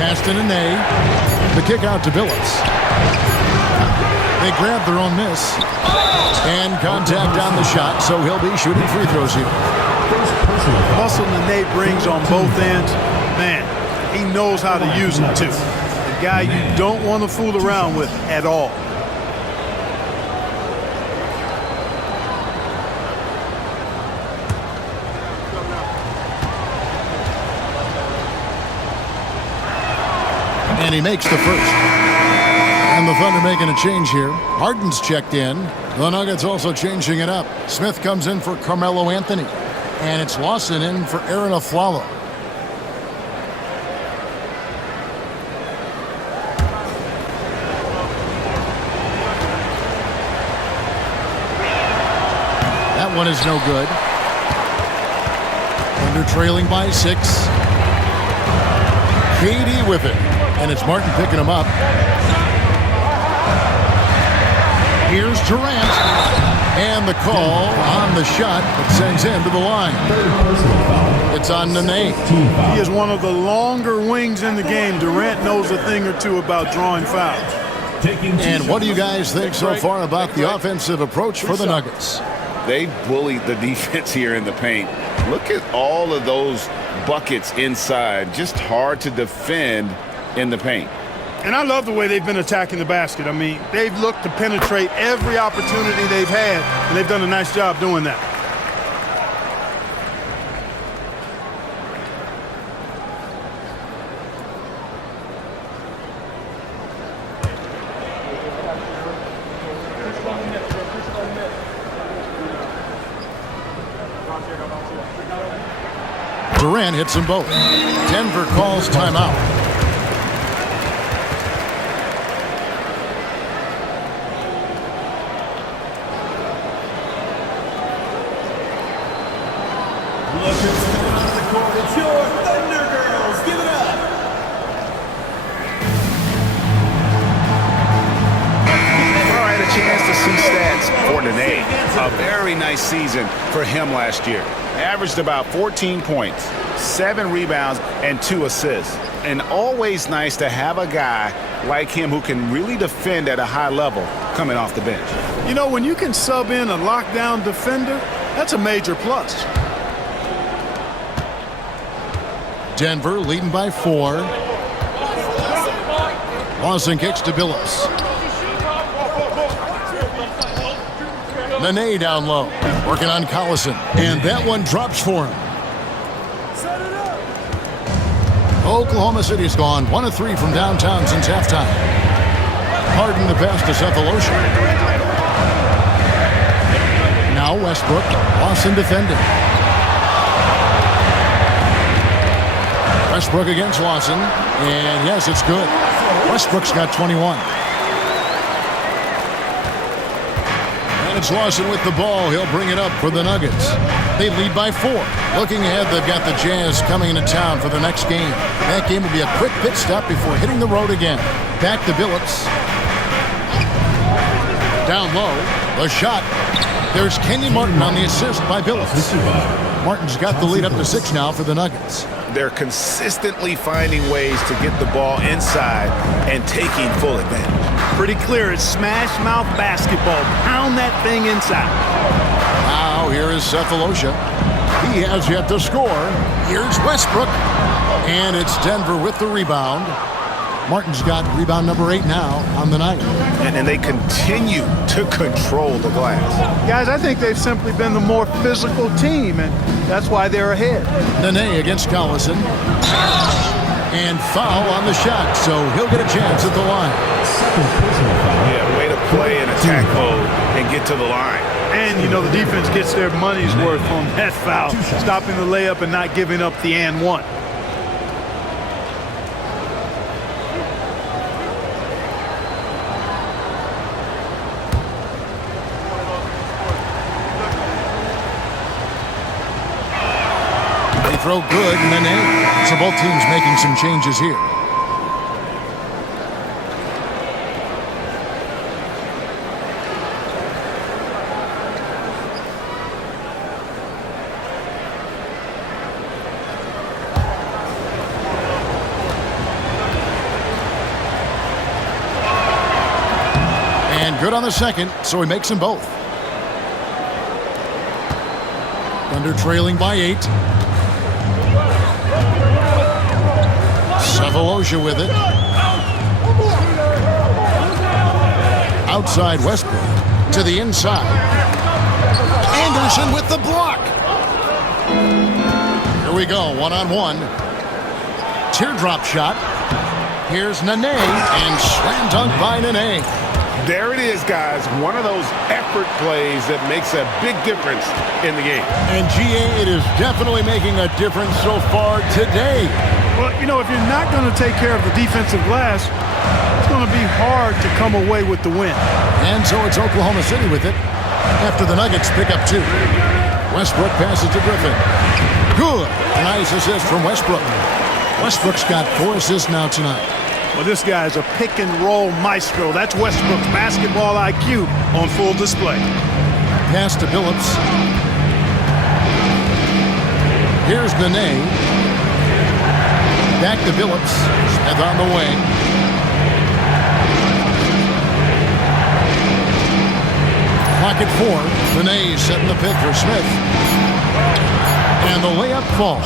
Gaston and Ney. The kick out to Billups. They grab their own miss. And contact on the shot, so he'll be shooting free throws here. Muscle Nene brings on both ends. Man, he knows how to use it too. The guy you don't want to fool around with at all. And he makes the first. And the Thunder making a change here. Harden's checked in. The Nuggets also changing it up. Smith comes in for Carmelo Anthony. And it's Lawson in for Aaron Aflalo. That one is no good. Thunder trailing by 6. KD with it. And it's Martin picking him up. Here's Durant. And the call on the shot that sends him to the line. It's on Nene. He is one of the longer wings in the game. Durant knows a thing or two about drawing fouls. And what do you guys think so far about the offensive approach for the Nuggets? They bullied the defense here in the paint. Look at all of those buckets inside. Just hard to defend in the paint. And I love the way they've been attacking the basket. I mean, they've looked to penetrate every opportunity they've had, and they've done a nice job doing that. Durant hits them both. Denver calls timeout. It's your Thunder Girls. Give it up. All right, a chance to see stats for Nene. A very nice season for him last year. Averaged about 14 points, 7 rebounds, and 2 assists. And always nice to have a guy like him who can really defend at a high level coming off the bench. You know, when you can sub in a lockdown defender, that's a major plus. Denver leading by 4. Lawson kicks to Billups. Nene down low, working on Collison, and that one drops for him. Oklahoma City's gone 1 of 3 from downtown since halftime. Harden the pass to Cephalosha. Now Now Westbrook, Lawson defending. Westbrook against Lawson, and yes, it's good. Westbrook's got 21. And it's Lawson with the ball. He'll bring it up for the Nuggets. They lead by 4. Looking ahead, they've got the Jazz coming into town for the next game. That game will be a quick pit stop before hitting the road again. Back to Billups. Down low, the shot. There's Kenyon Martin on the assist by Billups. Martin's got the lead up to 6 now for the Nuggets. They're consistently finding ways to get the ball inside and taking full advantage. Pretty clear. It's smash mouth basketball. Pound that thing inside. Now here is Cephalosha. He has yet to score. Here's Westbrook. And it's Denver with the rebound. Martin's got rebound number 8 now on the night. And they continue to control the glass. Guys, I think they've simply been the more physical team, and that's why they're ahead. Nene against Collison. And foul on the shot, so he'll get a chance at the line. Yeah, way to play in attack mode and get to the line. And, you know, the defense gets their money's worth on that foul, stopping the layup and not giving up the and one. Throw good, Nene. So both teams making some changes here. And good on the second, so he makes them both. Thunder trailing by 8. Cephalosha with it. Outside Westbrook to the inside. Anderson with the block. Here we go, one-on-one. Teardrop shot. Here's Nene, and slam dunk by Nene. There it is, guys. One of those effort plays that makes a big difference in the game. And GA, it is definitely making a difference so far today. Well, you know, if you're not going to take care of the defensive glass, it's going to be hard to come away with the win. And so it's Oklahoma City with it after the Nuggets pick up 2. Westbrook passes to Griffin. Good. Nice assist from Westbrook. Westbrook's got 4 assists now tonight. Well, this guy's a pick-and-roll maestro. That's Westbrook's basketball IQ on full display. Pass to Billups. Here's Nene. Back to Billups. Smith on the wing. Clock at 4. Nene setting the pick for Smith. And the layup falls.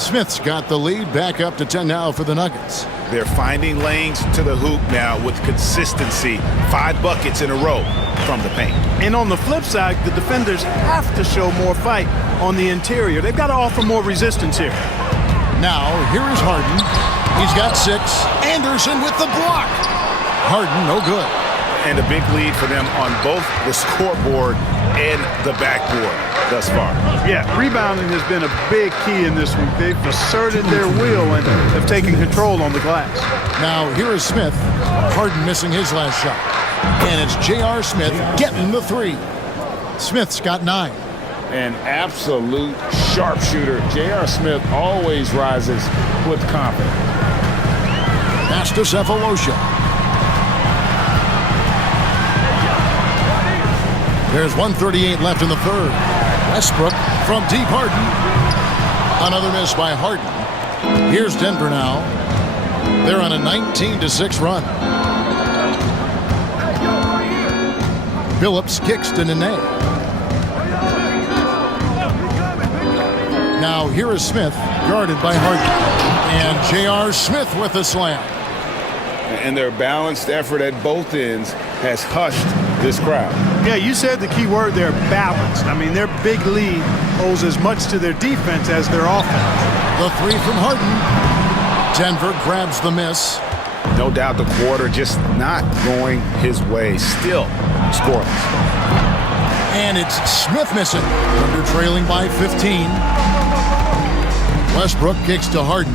Smith's got the lead, back up to 10 now for the Nuggets. They're finding lanes to the hoop now with consistency. 5 buckets in a row from the paint. And on the flip side, the defenders have to show more fight on the interior. They've got to offer more resistance here. Now, here is Harden. He's got 6. Anderson with the block. Harden, no good. And a big lead for them on both the scoreboard and the backboard thus far. Yeah, rebounding has been a big key in this week. They've asserted their will and have taken control on the glass. Now, here is Smith. Harden missing his last shot. And it's J.R. Smith getting the 3. Smith's got 9. An absolute sharpshooter. J.R. Smith always rises with confidence. Pass to Cephalosha. There's 1:38 left in the third. Westbrook from deep Harden. Another miss by Harden. Here's Denver now. They're on a 19-6 run. Billups kicks to Nene. Now here is Smith, guarded by Harden. And J.R. Smith with the slam. And their balanced effort at both ends has hushed this crowd. Yeah, you said the key word there, balanced. I mean, their big lead owes as much to their defense as their offense. The 3 from Harden. Denver grabs the miss. No doubt the quarter just not going his way. Still scoreless. And it's Smith missing. Thunder trailing by 15. Westbrook kicks to Harden.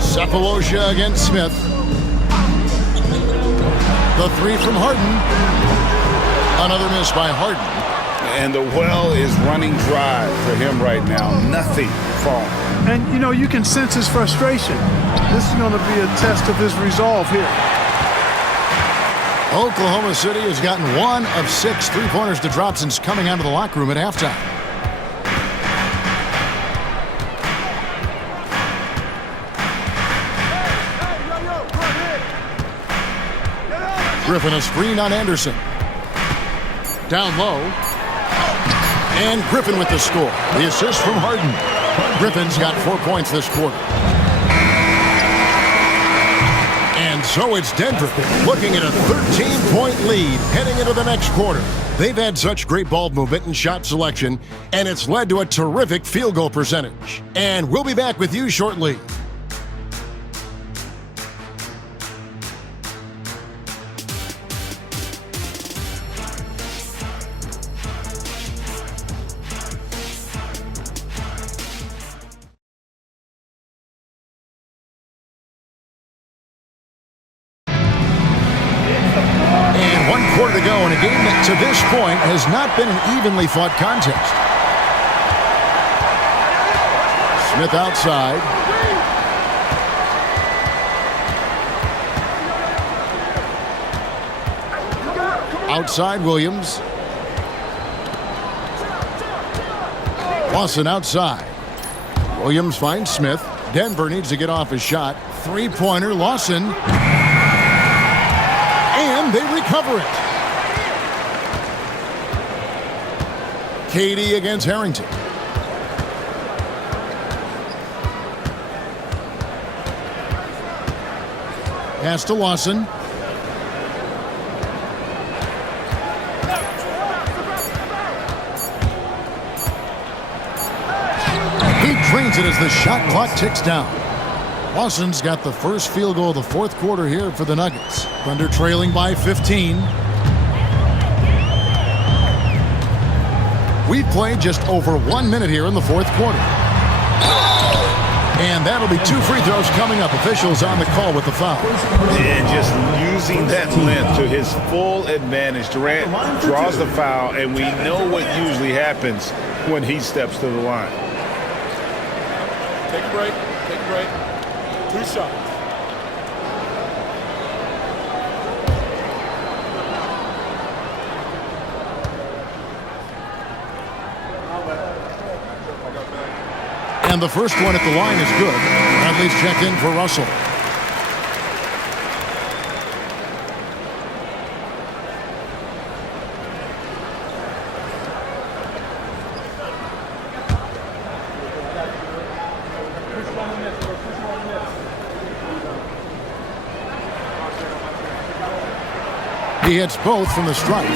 Cephalosha against Smith. The three from Harden. Another miss by Harden. And the well is running dry for him right now. Nothing falling. And, you know, you can sense his frustration. This is going to be a test of his resolve here. Oklahoma City has gotten 1 of 6 three-pointers to drop since coming out of the locker room at halftime. Griffin a screen on Anderson. Down low. And Griffin with the score. The assist from Harden. Griffin's got 4 points this quarter. And so it's Denver looking at a 13-point lead heading into the next quarter. They've had such great ball movement and shot selection, and it's led to a terrific field goal percentage. And we'll be back with you shortly. To go in a game that to this point has not been an evenly fought contest. Smith outside. Outside Williams. Lawson outside. Williams finds Smith. Denver needs to get off his shot. Three-pointer, Lawson. And they recover it. Katie against Harrington. Pass to Lawson. He drains it as the shot clock ticks down. Lawson's got the first field goal of the fourth quarter here for the Nuggets. Thunder trailing by 15. We've played just over 1 minute here in the fourth quarter. And that'll be 2 free throws coming up. Officials on the call with the foul. And just using that length to his full advantage. Durant draws the foul, and we know what usually happens when he steps to the line. Take a break. Take a break. 2 shots. And the first one at the line is good. Bradley's checked in for Russell. He hits both from the stripe.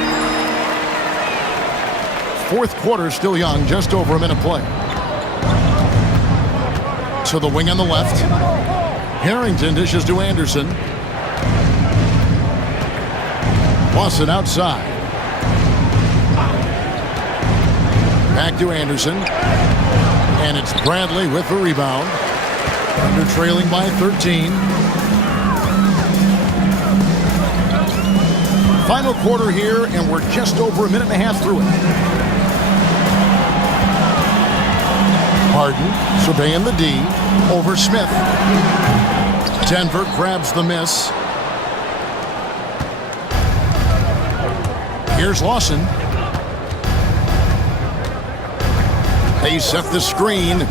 Fourth quarter still young, just over a minute play. To the wing on the left. Harrington dishes to Anderson. Lawson outside. Back to Anderson. And it's Bradley with the rebound. Under trailing by 13. Final quarter here, and we're just over a minute and a half through it. Harden surveying the D over Smith. Denver grabs the miss. Here's Lawson. They set the screen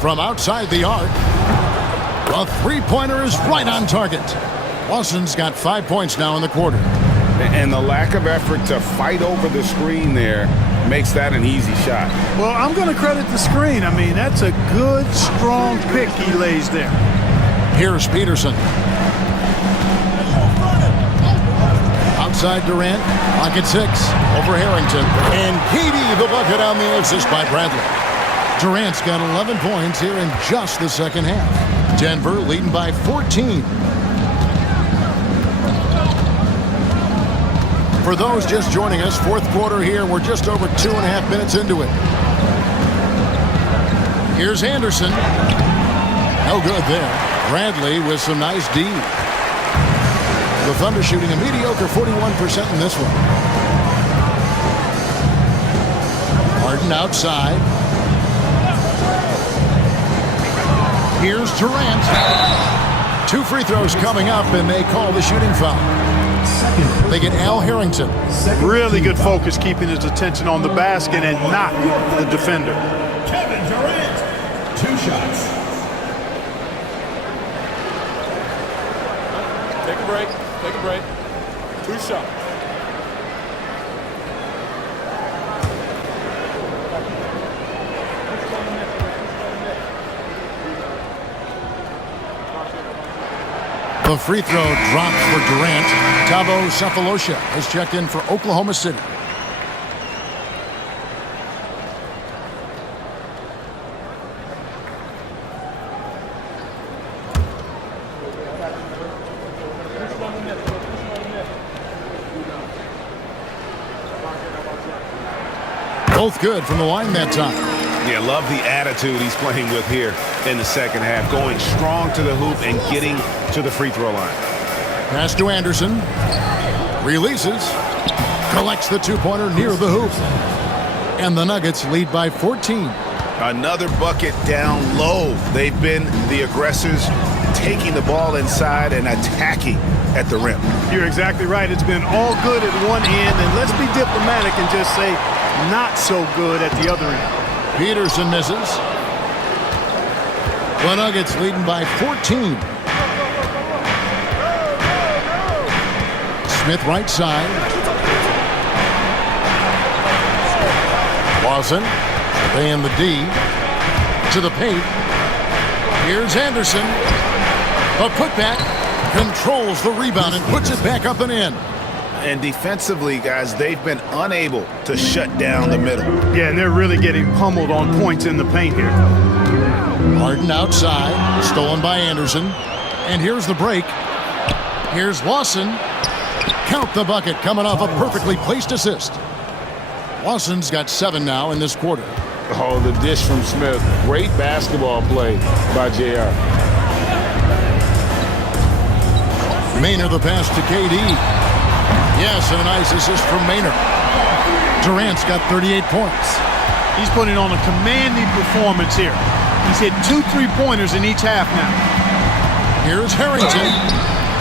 from outside the arc. A three-pointer is right on target. Lawson's got 5 points now in the quarter. And the lack of effort to fight over the screen there makes that an easy shot. Well, I'm going to credit the screen. I mean, that's a good, strong pick he lays there. Here's Peterson. Outside Durant, pocket 6, over Harrington. And Katie, the bucket on the assist by Bradley. Durant's got 11 points here in just the second half. Denver leading by 14. For those just joining us, fourth quarter here. We're just over 2.5 minutes into it. Here's Anderson. No good there. Bradley with some nice D. The Thunder shooting a mediocre 41% in this one. Harden outside. Here's Durant. 2 free throws coming up, and they call the shooting foul. They get Al Harrington. Really good focus, keeping his attention on the basket and not the defender. Kevin Durant. 2 shots. Take a break. Take a break. 2 shots. The free throw drops for Durant. Tabo Cephalosha has checked in for Oklahoma City. Both good from the line that time. Yeah, love the attitude he's playing with here in the second half. Going strong to the hoop and getting to the free throw line. Pass to Anderson. Releases. Collects the 2-pointer near the hoop. And the Nuggets lead by 14. Another bucket down low. They've been the aggressors, taking the ball inside and attacking at the rim. You're exactly right. It's been all good at one end, and let's be diplomatic and just say not so good at the other end. Peterson misses. The Nuggets leading by 14. Smith right side. Lawson. They in the D. To the paint. Here's Anderson. A putback. Controls the rebound and puts it back up and in. And defensively, guys, they've been unable to shut down the middle. Yeah, and they're really getting pummeled on points in the paint here. Harden outside, stolen by Anderson. And here's the break. Here's Lawson. Count the bucket, coming off a perfectly placed assist. Lawson's got 7 now in this quarter. Oh, the dish from Smith. Great basketball play by JR. Maynard the pass to KD. Yes, and a nice assist from Maynard. Durant's got 38 points. He's putting on a commanding performance here. He's hit 2 3-pointers in each half now. Here's Harrington.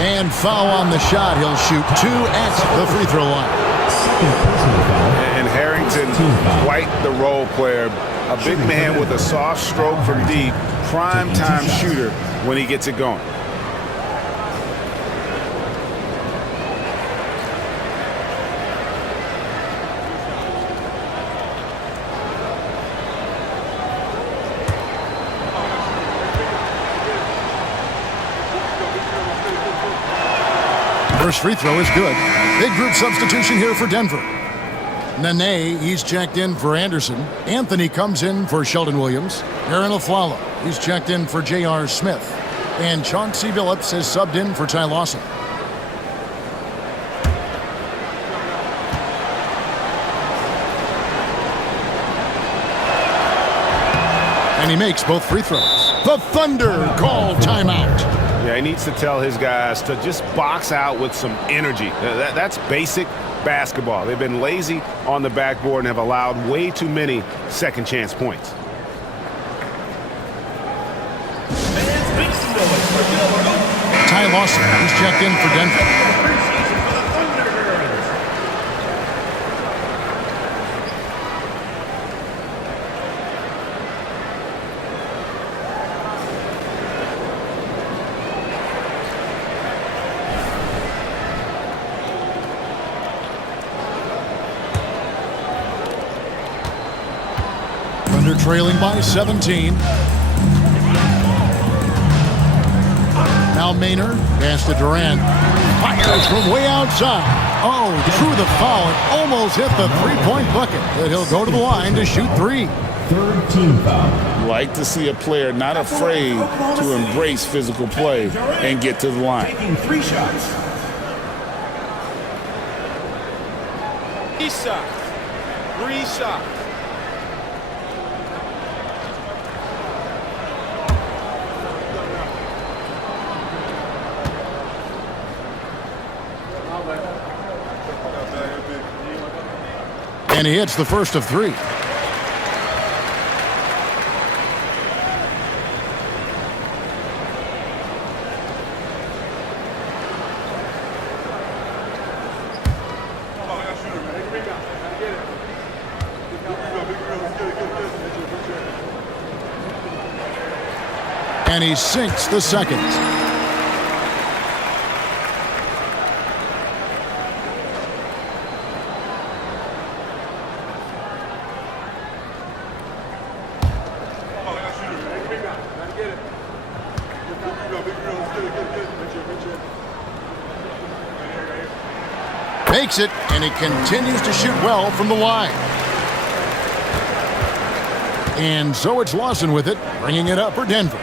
And foul on the shot. He'll shoot 2 at the free throw line. And Harrington, quite the role player. A big man with a soft stroke from deep. Prime time shooter when he gets it going. First free throw is good. Big group substitution here for Denver. Nene, he's checked in for Anderson. Anthony comes in for Sheldon Williams. Aaron Aflalo, he's checked in for J.R. Smith. And Chauncey Billups has subbed in for Ty Lawson. And he makes both free throws. The Thunder call timeout. Yeah, he needs to tell his guys to just box out with some energy. That's basic basketball. They've been lazy on the backboard and have allowed way too many second chance points. Ty Lawson, he's checked in for Denver. Trailing by 17. Now Maynard, pass to Durant. Fires from way outside. Oh, drew the foul and almost hit the 3-point bucket. But he'll go to the line to shoot 3. Third team foul. Like to see a player not afraid to embrace physical play and get to the line. Taking 3 shots. 3 shots. 3 shots. And he hits the first of 3. And he sinks the second. Makes it, and he continues to shoot well from the line. And so it's Lawson with it, bringing it up for Denver.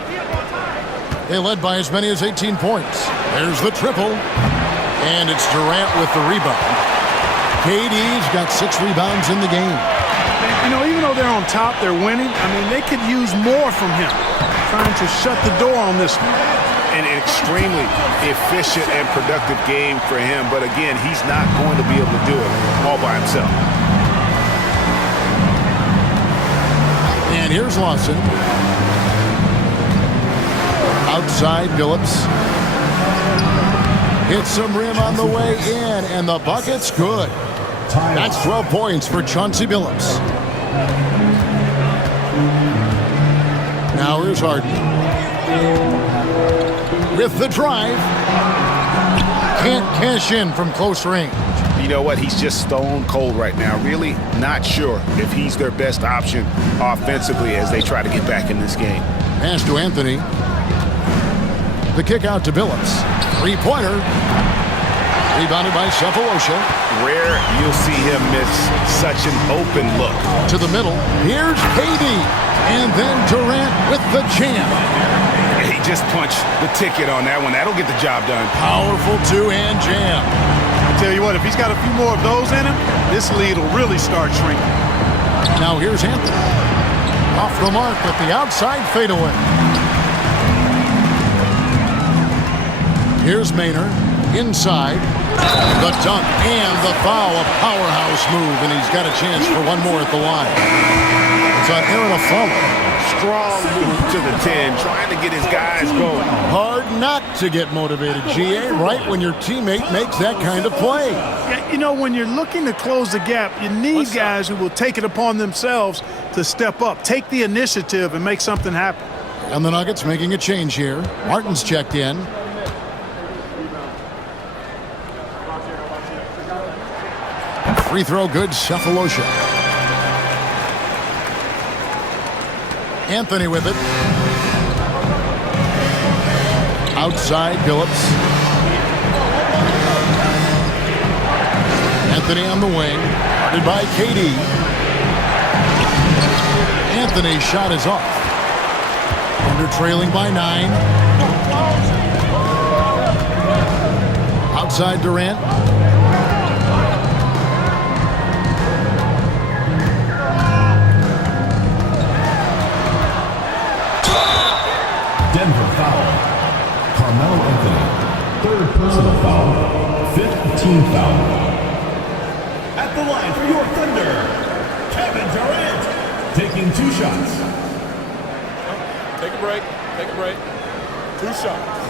They led by as many as 18 points. There's the triple, and it's Durant with the rebound. KD's got 6 rebounds in the game. You know, even though they're on top, they're winning. I mean, they could use more from him. Trying to shut the door on this one. An extremely efficient and productive game for him. But again, he's not going to be able to do it all by himself. And here's Lawson. Outside Billups. Hits some rim on the way in, and the bucket's good. That's 12 points for Chauncey Billups. Now here's Harden. With the drive. Can't cash in from close range. You know what? He's just stone cold right now. Really not sure if he's their best option offensively as they try to get back in this game. Pass to Anthony. The kick out to Billups. 3-pointer. Rebounded by Cephalosha. Rare you'll see him miss such an open look. To the middle. Here's KD. And then Durant with the jam. He just punched the ticket on that one. That'll get the job done. Powerful two-hand jam. I tell you what, if he's got a few more of those in him, this lead will really start shrinking. Now here's Anthony. Off the mark with the outside fadeaway. Here's Maynard. Inside. The dunk and the foul. A powerhouse move, and he's got a chance for one more at the line. It's on Aaron Aflalo. Strong move to the 10, trying to get his guys going. Hard not to get motivated, GA, right when your teammate makes that kind of play. Yeah, you know, when you're looking to close the gap, you need guys who will take it upon themselves to step up, take the initiative, and make something happen. And the Nuggets making a change here. Martin's checked in. Free throw good, Cephalosha. Anthony with it. Outside, Billups. Anthony on the wing. Guarded by KD. Anthony's shot is off. Under trailing by 9. Outside Durant. Denver foul. Carmelo Anthony. 3rd personal foul. 5th team foul. At the line for your Thunder, Kevin Durant. Taking 2 shots. Take a break. Take a break. 2 shots.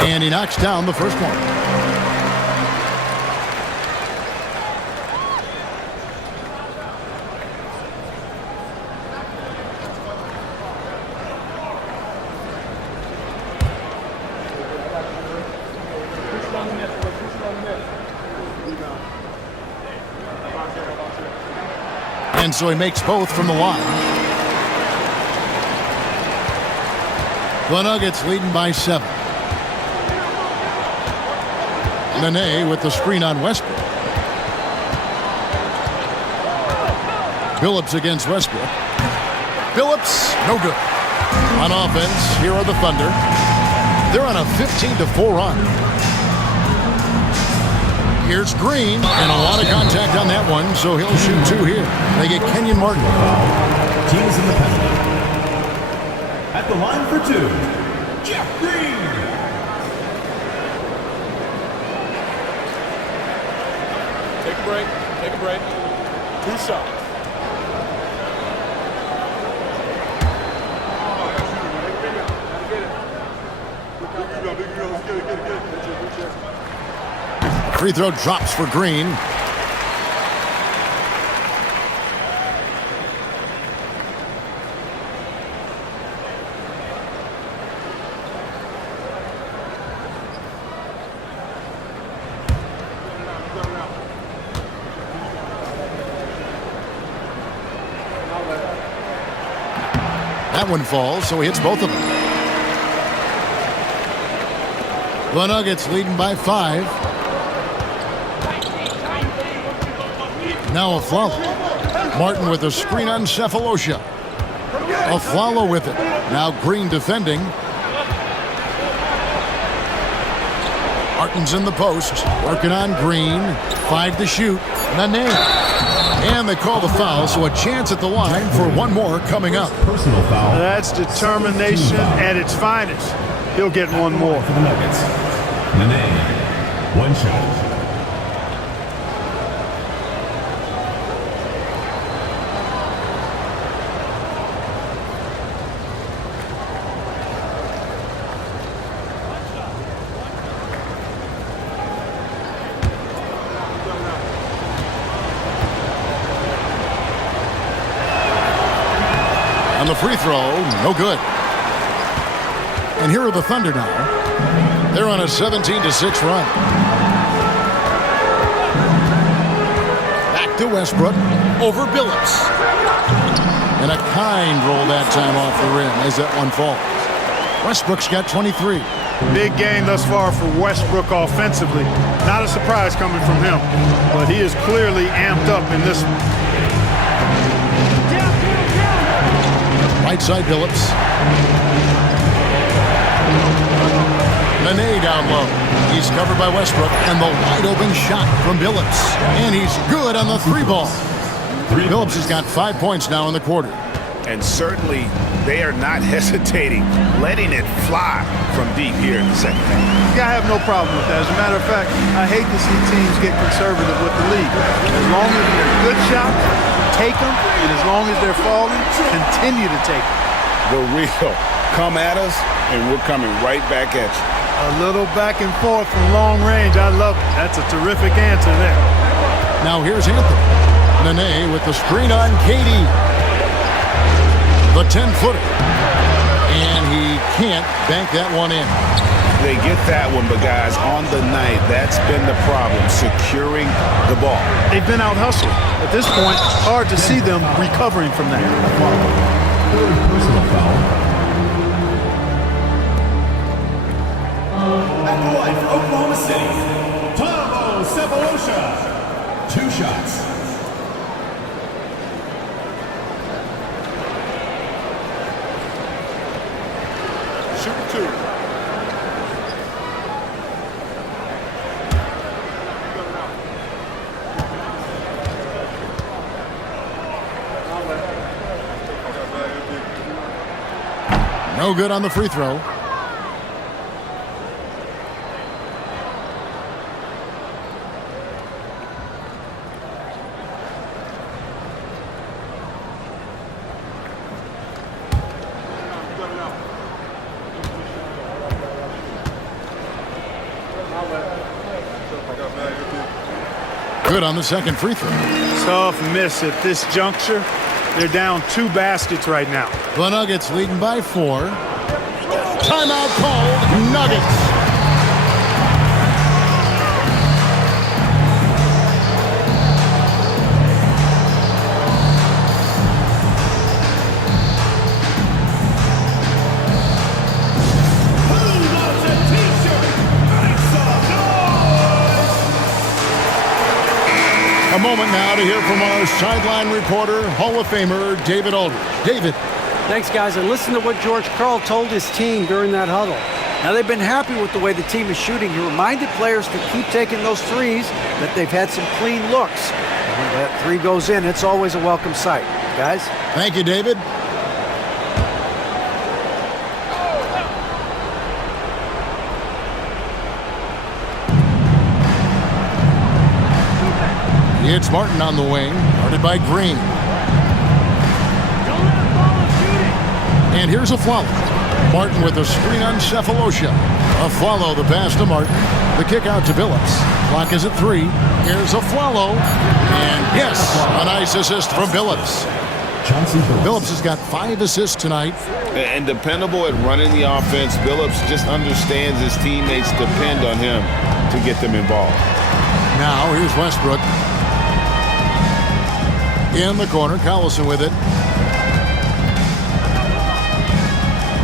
And he knocks down the first one. And so he makes both from the line. The Nuggets leading by 7. Nene with the screen on Westbrook. Billups against Westbrook. Billups, no good. On offense, here are the Thunder. They're on a 15-4 run. Here's Green, and a lot of contact on that one, so he'll shoot 2 here. They get Kenyon Martin. Teams in the penalty. At the line for 2, Jeff Green. Take a break. Take a break. 2 shots. Free throw drops for Green. That one falls, so he hits both of them. The Nuggets leading by 5. Now Aflalo. Martin with a screen on Cephalosha. Aflalo with it. Now Green defending. Martin's in the post. Working on Green. 5 to shoot. Nene. And they call the foul, so a chance at the line for one more coming up. Personal foul. That's determination at its finest. He'll get one more. For the Nuggets. Nene. 1 shot. On the free throw, no good. And here are the Thunder now. They're on a 17-6 run. Back to Westbrook. Over Billups. And a kind roll that time off the rim as that one falls. Westbrook's got 23. Big game thus far for Westbrook offensively. Not a surprise coming from him, but he is clearly amped up in this one. Right side Billups. Nene down low. He's covered by Westbrook, and the wide open shot from Billups. And he's good on the 3 ball. Billups has got 5 points now in the quarter. And certainly they are not hesitating, letting it fly from deep here in the second half. Yeah, I have no problem with that. As a matter of fact, I hate to see teams get conservative with the lead. As long as they're good shots, take them, and as long as they're falling, continue to take them. The real come at us, and we're coming right back at you. A little back and forth from long range. I love it. That's a terrific answer there. Now here's Anthony. Nene with the screen on Katie. The 10-footer. And he can't bank that one in. They get that one, but guys, on the night, that's been the problem, securing the ball. They've been out-hustled. At this point, hard to see them recovering from that. Third personal foul. At the line for Oklahoma City, Cephalosha. 2 shots. Shoot 2. No good on the free throw. Good on the second free throw. Tough miss at this juncture. They're down 2 baskets right now. The Nuggets leading by 4. Timeout called. Nuggets. A moment now to hear from our sideline reporter, Hall of Famer David Aldridge. David. Thanks, guys. And listen to what George Karl told his team during that huddle. Now, they've been happy with the way the team is shooting. He reminded players to keep taking those threes, that they've had some clean looks. And when that three goes in, it's always a welcome sight. Guys? Thank you, David. It's Martin on the wing, guarded by Green. And here's a follow. Martin with a screen on Cephalosha. A follow, the pass to Martin. The kick out to Billups. Clock is at 3. Here's a follow. And yes, a nice assist from Billups. Billups has got 5 assists tonight. And dependable at running the offense. Billups just understands his teammates depend on him to get them involved. Now here's Westbrook. In the corner, Collison with it.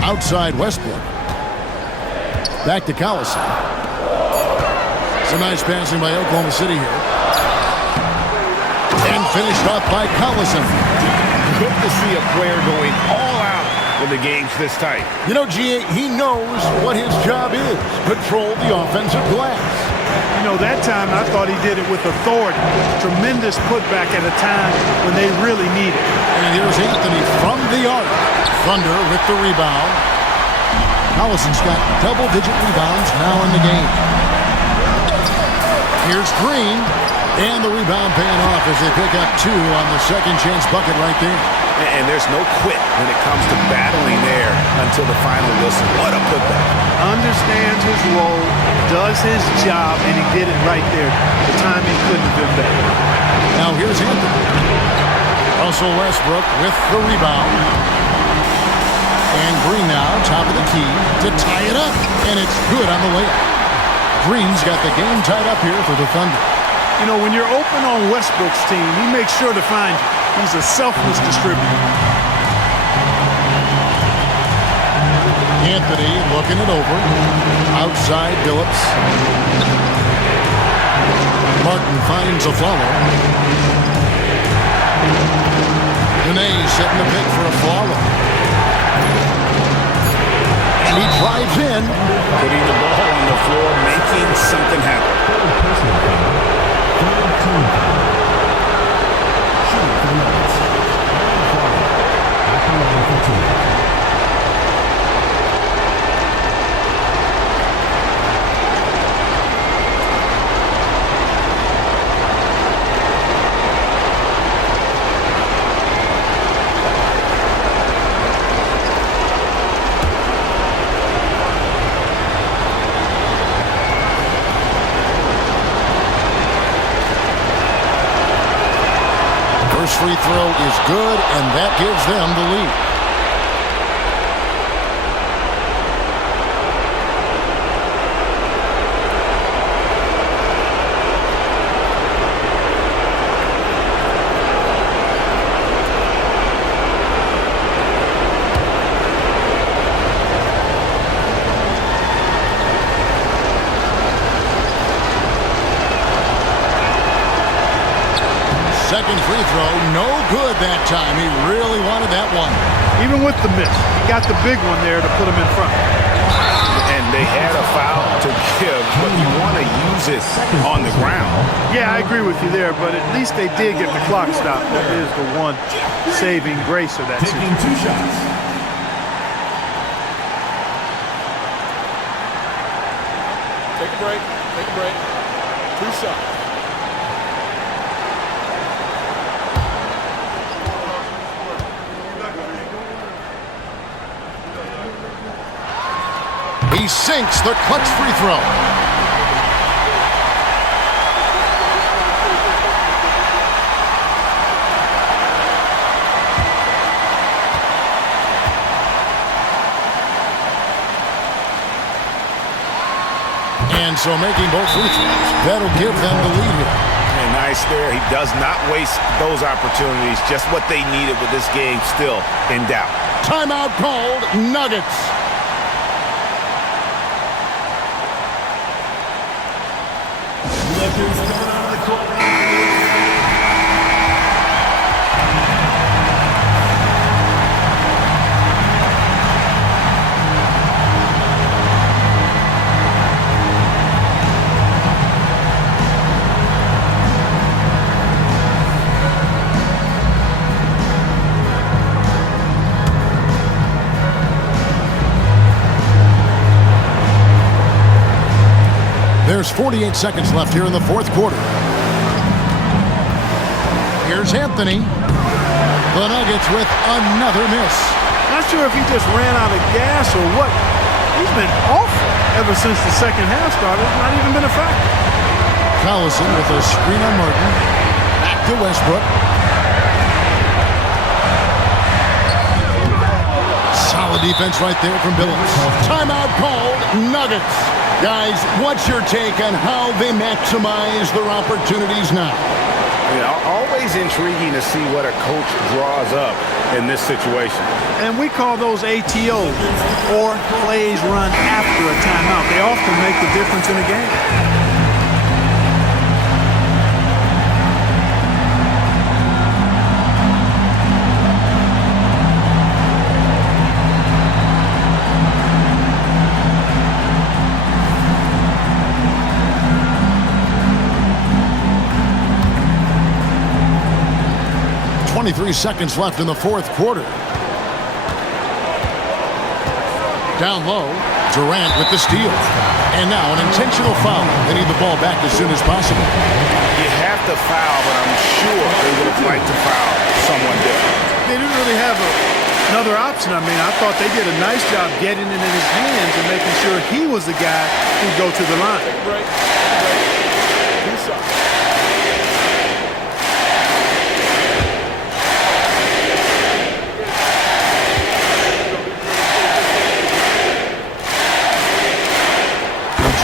Outside Westbrook. Back to Collison. Some nice passing by Oklahoma City here. And finished off by Collison. Good to see a player going all out when the game's this tight. You know, G.A., he knows what his job is. Control the offensive glass. You know, that time I thought he did it with authority. Tremendous putback at a time when they really need it. And here's Anthony from the arc. Thunder with the rebound. Collison's got double-digit rebounds now in the game. Here's Green. And the rebound paying off as they pick up 2 on the second chance bucket right there. And there's no quit when it comes to battling there until the final whistle. What a putback. Understands his role, does his job, and he did it right there. The timing couldn't have been better. Now here's Anthony. Russell Westbrook with the rebound. And Green now, top of the key, to tie it up. And it's good on the layup. Green's got the game tied up here for the Thunder. You know, when you're open on Westbrook's team, he makes sure to find you. He's a selfless distributor. Anthony looking it over. Outside Billups. Martin finds a follow. Dene setting the pick for a follow. And he drives in. Putting the ball on the floor, making something happen. First free throw is good, and that gives them the lead. Second free throw, no good that time. He really wanted that one. Even with the miss, he got the big one there to put him in front. And they had a foul to give, but you want to use it on the ground. Yeah, I agree with you there, but at least they did get the clock stopped. That is the one saving grace of that Taking situation. 2 shots. Take a break. Take a break. 2 shots. He sinks the clutch free throw. And so making both free throws, that'll give them the lead here. And nice there. He does not waste those opportunities. Just what they needed with this game still in doubt. Timeout called, Nuggets. There's 48 seconds left here in the fourth quarter. Here's Anthony. The Nuggets with another miss. Not sure if he just ran out of gas or what. He's been awful ever since the second half started. Not even been a factor. Collison with a screen on Martin. Back to Westbrook. Solid defense right there from Billings. Timeout called. Nuggets. Guys, what's your take on how they maximize their opportunities now? Always intriguing to see what a coach draws up in this situation. And we call those ATOs, or plays run after a timeout. They often make the difference in a game. Seconds left in the fourth quarter. Down low, Durant with the steal. And now an intentional foul. They need the ball back as soon as possible. You have to foul, but I'm sure they would have liked to foul someone different. They didn't really have another option. I mean, I thought they did a nice job getting it in his hands and making sure he was the guy who'd go to the line. Right. Inside.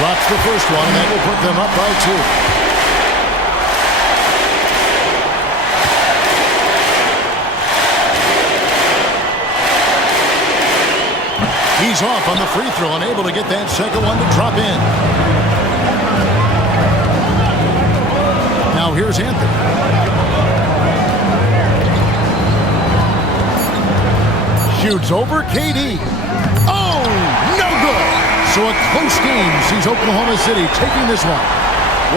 Drops the first one, and that will put them up by 2. He's off on the free throw, unable to get that second one to drop in. Now here's Anthony. Shoots over KD. Oh, no good. So a close game sees Oklahoma City taking this one.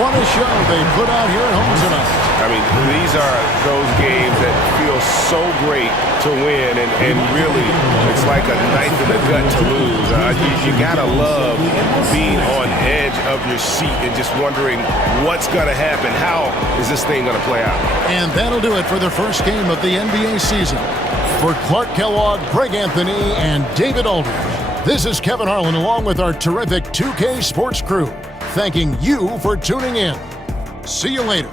What a show they put out here at home tonight. I mean, these are those games that feel so great to win, and really, it's like a knife in the gut to lose. You gotta love being on edge of your seat and just wondering what's gonna happen. How is this thing gonna play out? And that'll do it for the first game of the NBA season. For Clark Kellogg, Greg Anthony, and David Aldridge, this is Kevin Harlan along with our terrific 2K Sports crew, thanking you for tuning in. See you later.